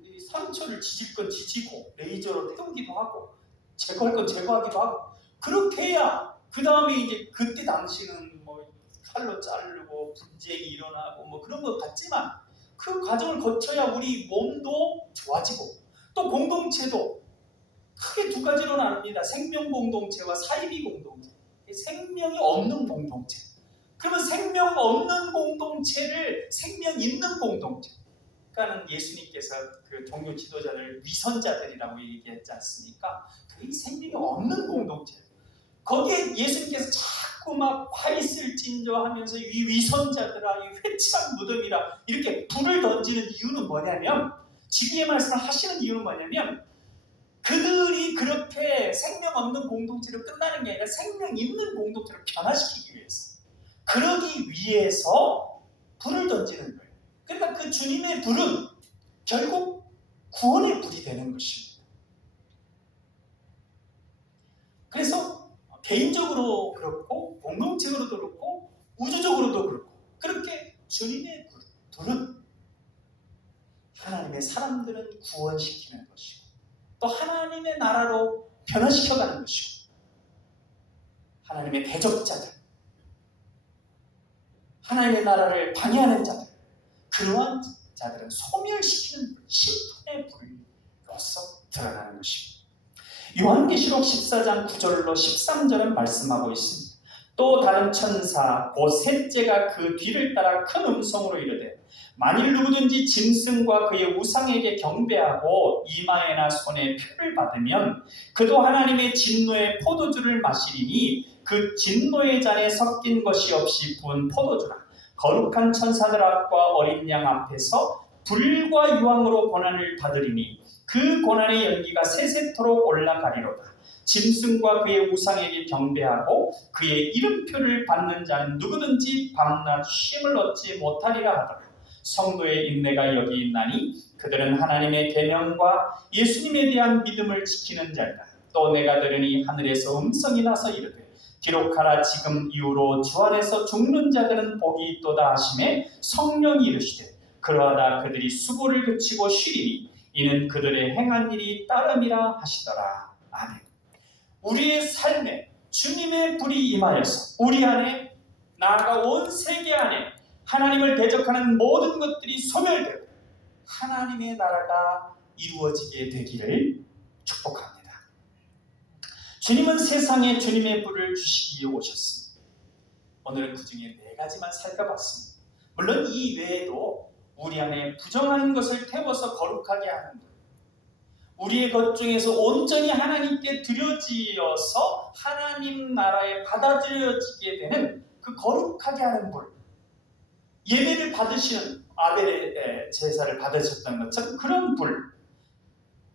이 상처를 지질 건 지지고 레이저로 태우기도 하고 제거할 건 제거하기도 하고 그렇게 해야 그 다음에 이제 그때 당시는 뭐 칼로 자르고 분쟁이 일어나고 뭐 그런 것 같지만 그 과정을 거쳐야 우리 몸도 좋아지고 또 공동체도 크게 두 가지로 나눕니다. 생명 공동체와 사이비 공동체. 생명이 없는 공동체. 그러면 생명 없는 공동체를 생명 있는 공동체. 그러니까는 예수님께서 그 종교 지도자들 위선자들이라고 얘기했지 않습니까? 그 생명이 없는 공동체. 거기에 예수님께서 자꾸 막 화 있을 진저하면서 이 위선자들아, 이 회칠한 무덤이라 이렇게 불을 던지는 이유는 뭐냐면, 지기의 말씀을 하시는 이유는 뭐냐면, 그들이 그렇게 생명 없는 공동체로 끝나는 게 아니라 생명 있는 공동체로 변화시키기 위해서, 그러기 위해서 불을 던지는 거예요. 그러니까 그 주님의 불은 결국 구원의 불이 되는 것입니다. 그래서 개인적으로 그렇고 공동체로도 그렇고 우주적으로도 그렇고 그렇게 주님의 불은 하나님의 사람들은 구원시키는 것이고 또 하나님의 나라로 변화시켜가는 것이고 하나님의 대적자들, 하나님의 나라를 방해하는 자들, 그러한 자들은 소멸시키는 심판의 불로서 드러나는 것입니다. 요한계시록 14장 9절로 13절은 말씀하고 있습니다. 또 다른 천사 곧 셋째가 그 뒤를 따라 큰 음성으로 이르되 만일 누구든지 짐승과 그의 우상에게 경배하고 이마에나 손에 표를 받으면 그도 하나님의 진노의 포도주를 마시리니 그 진노의 잔에 섞인 것이 없이 부은 포도주라. 거룩한 천사들 앞과 어린 양 앞에서 불과 유황으로 고난을 받으리니 그 고난의 연기가 세세토록 올라가리로다. 짐승과 그의 우상에게 경배하고 그의 이름표를 받는 자는 누구든지 밤낮 쉼을 얻지 못하리라 하더라. 성도의 인내가 여기 있나니 그들은 하나님의 계명과 예수님에 대한 믿음을 지키는 자이다. 또 내가 들으니 하늘에서 음성이 나서 이르되 기록하라. 지금 이후로 주 안에서 죽는 자들은 복이 있도다 하시매 성령이 이르시되 그러하다 그들이 수고를 그치고 쉬리니 이는 그들의 행한 일이 따름이라 하시더라. 아멘. 우리의 삶에 주님의 불이 임하여서 우리 안에 나아가 온 세계 안에 하나님을 대적하는 모든 것들이 소멸되고 하나님의 나라가 이루어지게 되기를 축복합니다. 주님은 세상에 주님의 불을 주시기 위해 오셨습니다. 오늘은 그 중에 4가지만 살펴봤습니다. 물론 이 외에도 우리 안에 부정한 것을 태워서 거룩하게 하는 불, 우리의 것 중에서 온전히 하나님께 드려지어서 하나님 나라에 받아들여지게 되는 그 거룩하게 하는 불, 예배를 받으시는 아벨의 제사를 받으셨던 것처럼 그런 불,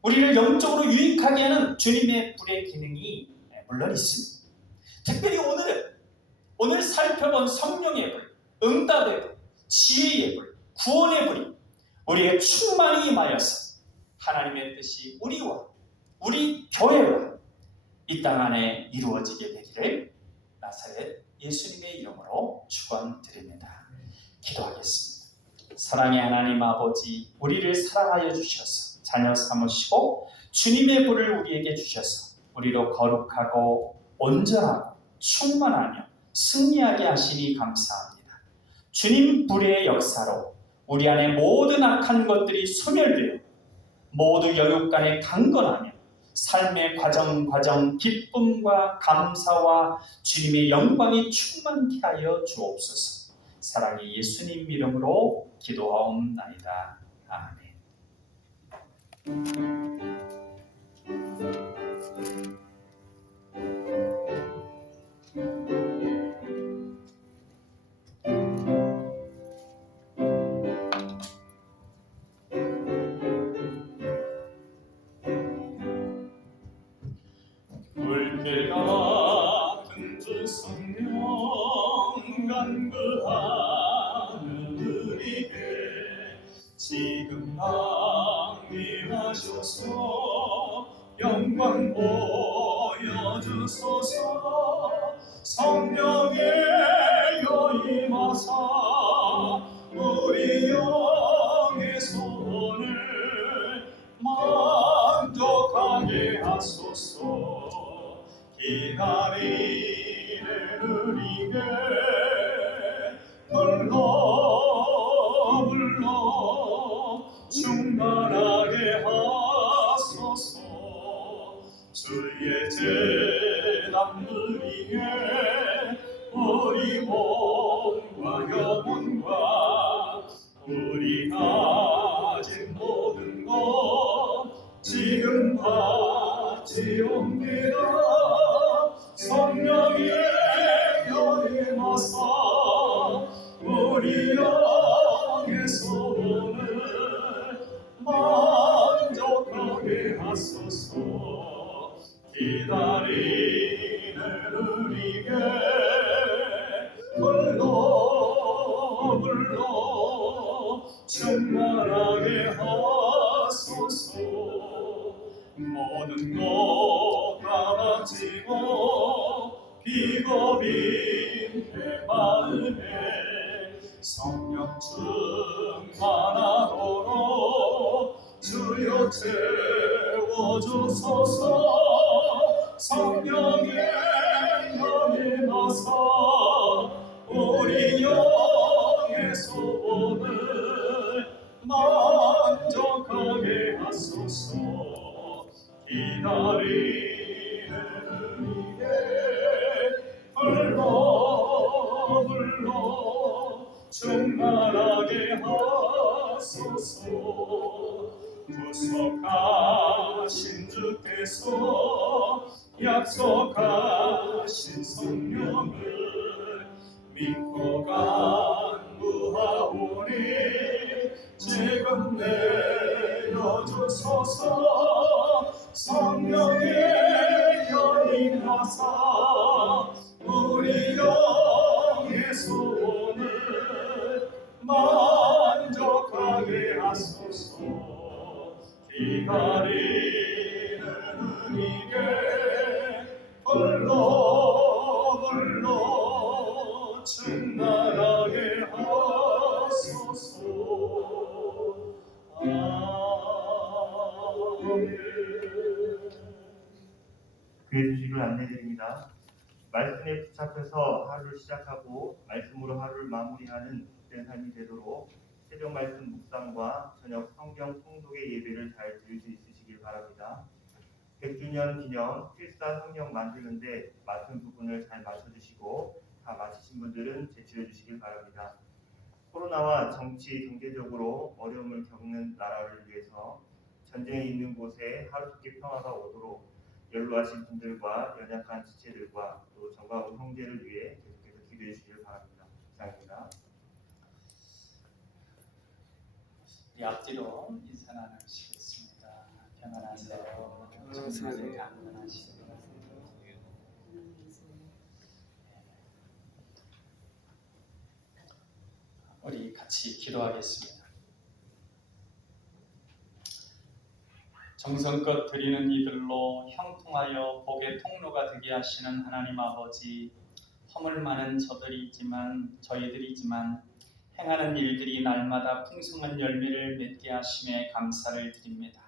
우리를 영적으로 유익하게 하는 주님의 불의 기능이 물론 있습니다. 특별히 오늘 살펴본 성령의 불, 응답의 불, 지혜의 불, 구원의 불이 우리의 충만히 임하여서 하나님의 뜻이 우리와 우리 교회와 이 땅 안에 이루어지게 되기를 나사렛 예수님의 이름으로 축원드립니다. 기도하겠습니다. 사랑의 하나님 아버지, 우리를 사랑하여 주셔서 자녀 삼으시고 주님의 불을 우리에게 주셔서 우리로 거룩하고 온전하고 충만하며 승리하게 하시니 감사합니다. 주님 불의 역사로 우리 안에 모든 악한 것들이 소멸되어 모두 영육간에 강건하며 삶의 과정 기쁨과 감사와 주님의 영광이 충만케 하여 주옵소서. 사랑의 예수님 이름으로 기도하옵나이다. 아멘. 불길 같은 주 성령 간구하는 우리에게 지금 강림하셔서 영광 보여주소서. 성령의 여임하사 우리 영의 소원을 만족하게 하소서. 기다리는 우리에게 불러 충만하게 하소서. 주의 제단 누리게 우리 몸과 영혼과 우리 가진 모든 것 지금 바치옵니다. 성령의 여임하사 우리 영의 소원을 만족하게 하소서. 기다리는 우리에게 불러 충만하게 하소서. 모든 것 다 바치고 비겁인 내 마음에 성령 충만하도록 주여 채워주소서. 성령의 여임하사 우리 영의 소원을 만족하게 하소서. 기다리는 우리에게 불러 충만하게 하소서. 구속하신 주께서 약속하신 성령을 믿고 간구하오니 지금 내려주소서. 성령의 여임하사 우리 영의 소원을 만족하게 하소서. 기다리는 우리에게 불러 충만하게 하소서. 교회 주식을 안내드립니다. 말씀에 붙잡혀서 하루를 시작하고 말씀으로 하루를 마무리하는 복된 삶이 되도록 새벽 말씀 묵상과 저녁 성경 통독의 예배를 잘 드릴 수 있으시길 바랍니다. 100주년 기념 필사 성경 만드는데 맡은 부분을 잘 맞춰주시고 다 마치신 분들은 제출해 주시길 바랍니다. 코로나와 정치, 경제적으로 어려움을 겪는 나라를 위해서 전쟁이 있는 곳에 하루속히 평화가 오도록 연로하신 분들과 연약한 지체들과 또 정가운 형제를 위해 계속해서 기도해 주시길 바랍니다. 이상입니다. 우리 앞뒤로 인사 나누시겠습니다. 평안하세요. 정말로 강건하시고 우리 같이 기도하겠습니다. 정성껏 드리는 이들로 형통하여 복의 통로가 되게 하시는 하나님 아버지, 허물 많은 저희들이지만 행하는 일들이 날마다 풍성한 열매를 맺게 하심에 감사를 드립니다.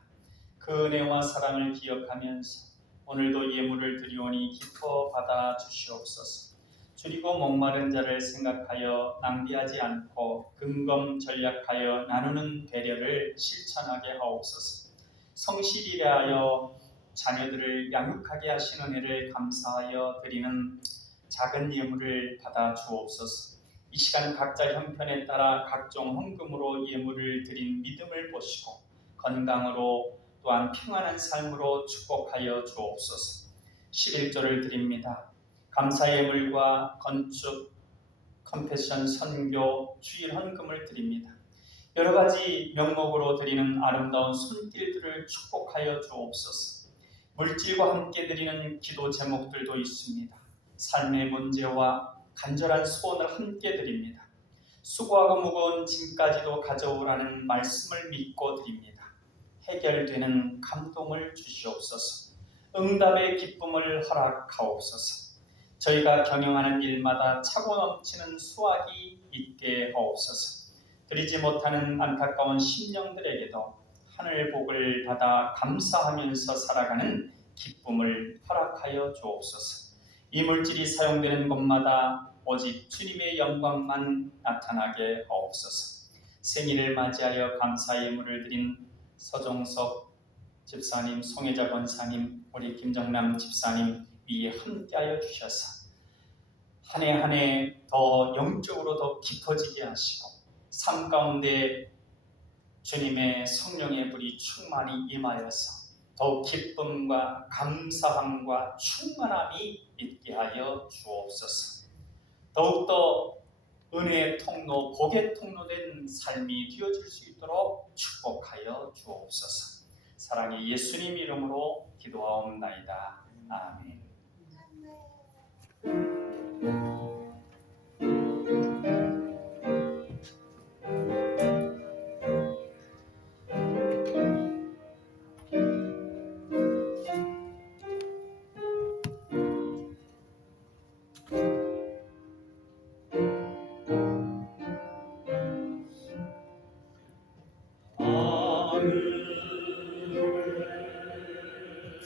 그 은혜와 사랑을 기억하면서 오늘도 예물을 드리오니 기뻐 받아 주시옵소서. 줄이고 목마른 자를 생각하여 낭비하지 않고 근검전략하여 나누는 배려를 실천하게 하옵소서. 성실히 하여 자녀들을 양육하게 하신 은혜를 감사하여 드리는 작은 예물을 받아 주옵소서. 이 시간 각자 형편에 따라 각종 헌금으로 예물을 드린 믿음을 보시고 건강으로 또한 평안한 삶으로 축복하여 주옵소서. 11조를 드립니다. 감사 예물과 건축, 컴패션, 선교, 주일 헌금을 드립니다. 여러 가지 명목으로 드리는 아름다운 손길들을 축복하여 주옵소서. 물질과 함께 드리는 기도 제목들도 있습니다. 삶의 문제와 간절한 소원을 함께 드립니다. 수고하고 무거운 짐까지도 가져오라는 말씀을 믿고 드립니다. 해결되는 감동을 주시옵소서. 응답의 기쁨을 허락하옵소서. 저희가 경영하는 일마다 차고 넘치는 수확이 있게 하옵소서. 드리지 못하는 안타까운 심령들에게도 하늘 복을 받아 감사하면서 살아가는 기쁨을 허락하여 주옵소서. 이 물질이 사용되는 곳마다 오직 주님의 영광만 나타나게 하옵소서. 생일을 맞이하여 감사 예물을 드린 서종석 집사님, 송혜자 권사님, 우리 김정남 집사님 위에 함께하여 주셔서 한 해 한 해 더 영적으로 더 깊어지게 하시고 삶 가운데 주님의 성령의 불이 충만히 임하여서 더욱 기쁨과 감사함과 충만함이 있게 하여 주옵소서. 더욱더 은혜의 통로, 복의 통로된 삶이 되어질 수 있도록 축복하여 주옵소서. 사랑의 예수님 이름으로 기도하옵나이다. 아멘.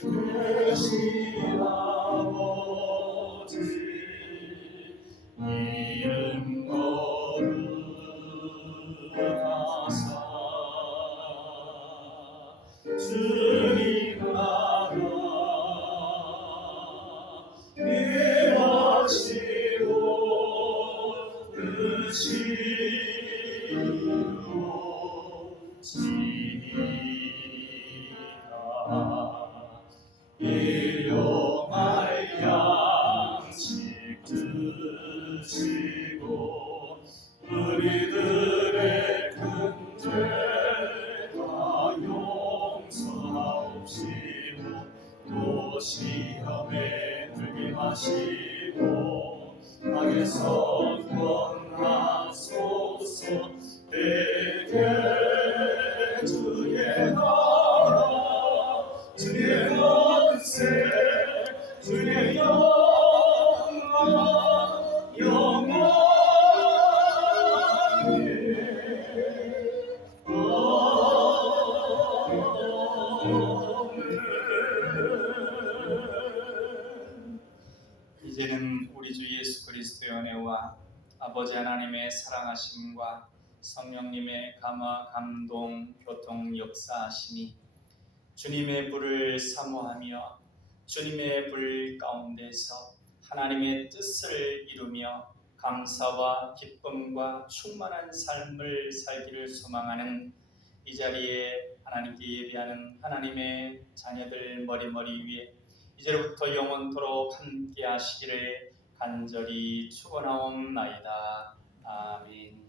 되신 아버지 이름 거룩하사 주님 나라 일하시고 의지로지이다 일용할 양식 드시고 우리들의 큰 죄 다 용서하옵시고 또 시험에 들게 하시고 악에서 구원하소서. 내게 주의 나라 주의 권세 주의 영광 영원히 아멘. 이제는 우리 주 예수 그리스도의 은혜와 아버지 하나님의 사랑하심과 성령님의 감화, 감동, 교통, 역사하심이 주님의 불을 사모하며 주님의 불 가운데서 하나님의 뜻을 이루며 감사와 기쁨과 충만한 삶을 살기를 소망하는 이 자리에 하나님께 예배하는 하나님의 자녀들 머리머리 위에 이제부터 영원토록 함께 하시기를 간절히 축원하옵나이다. 아멘.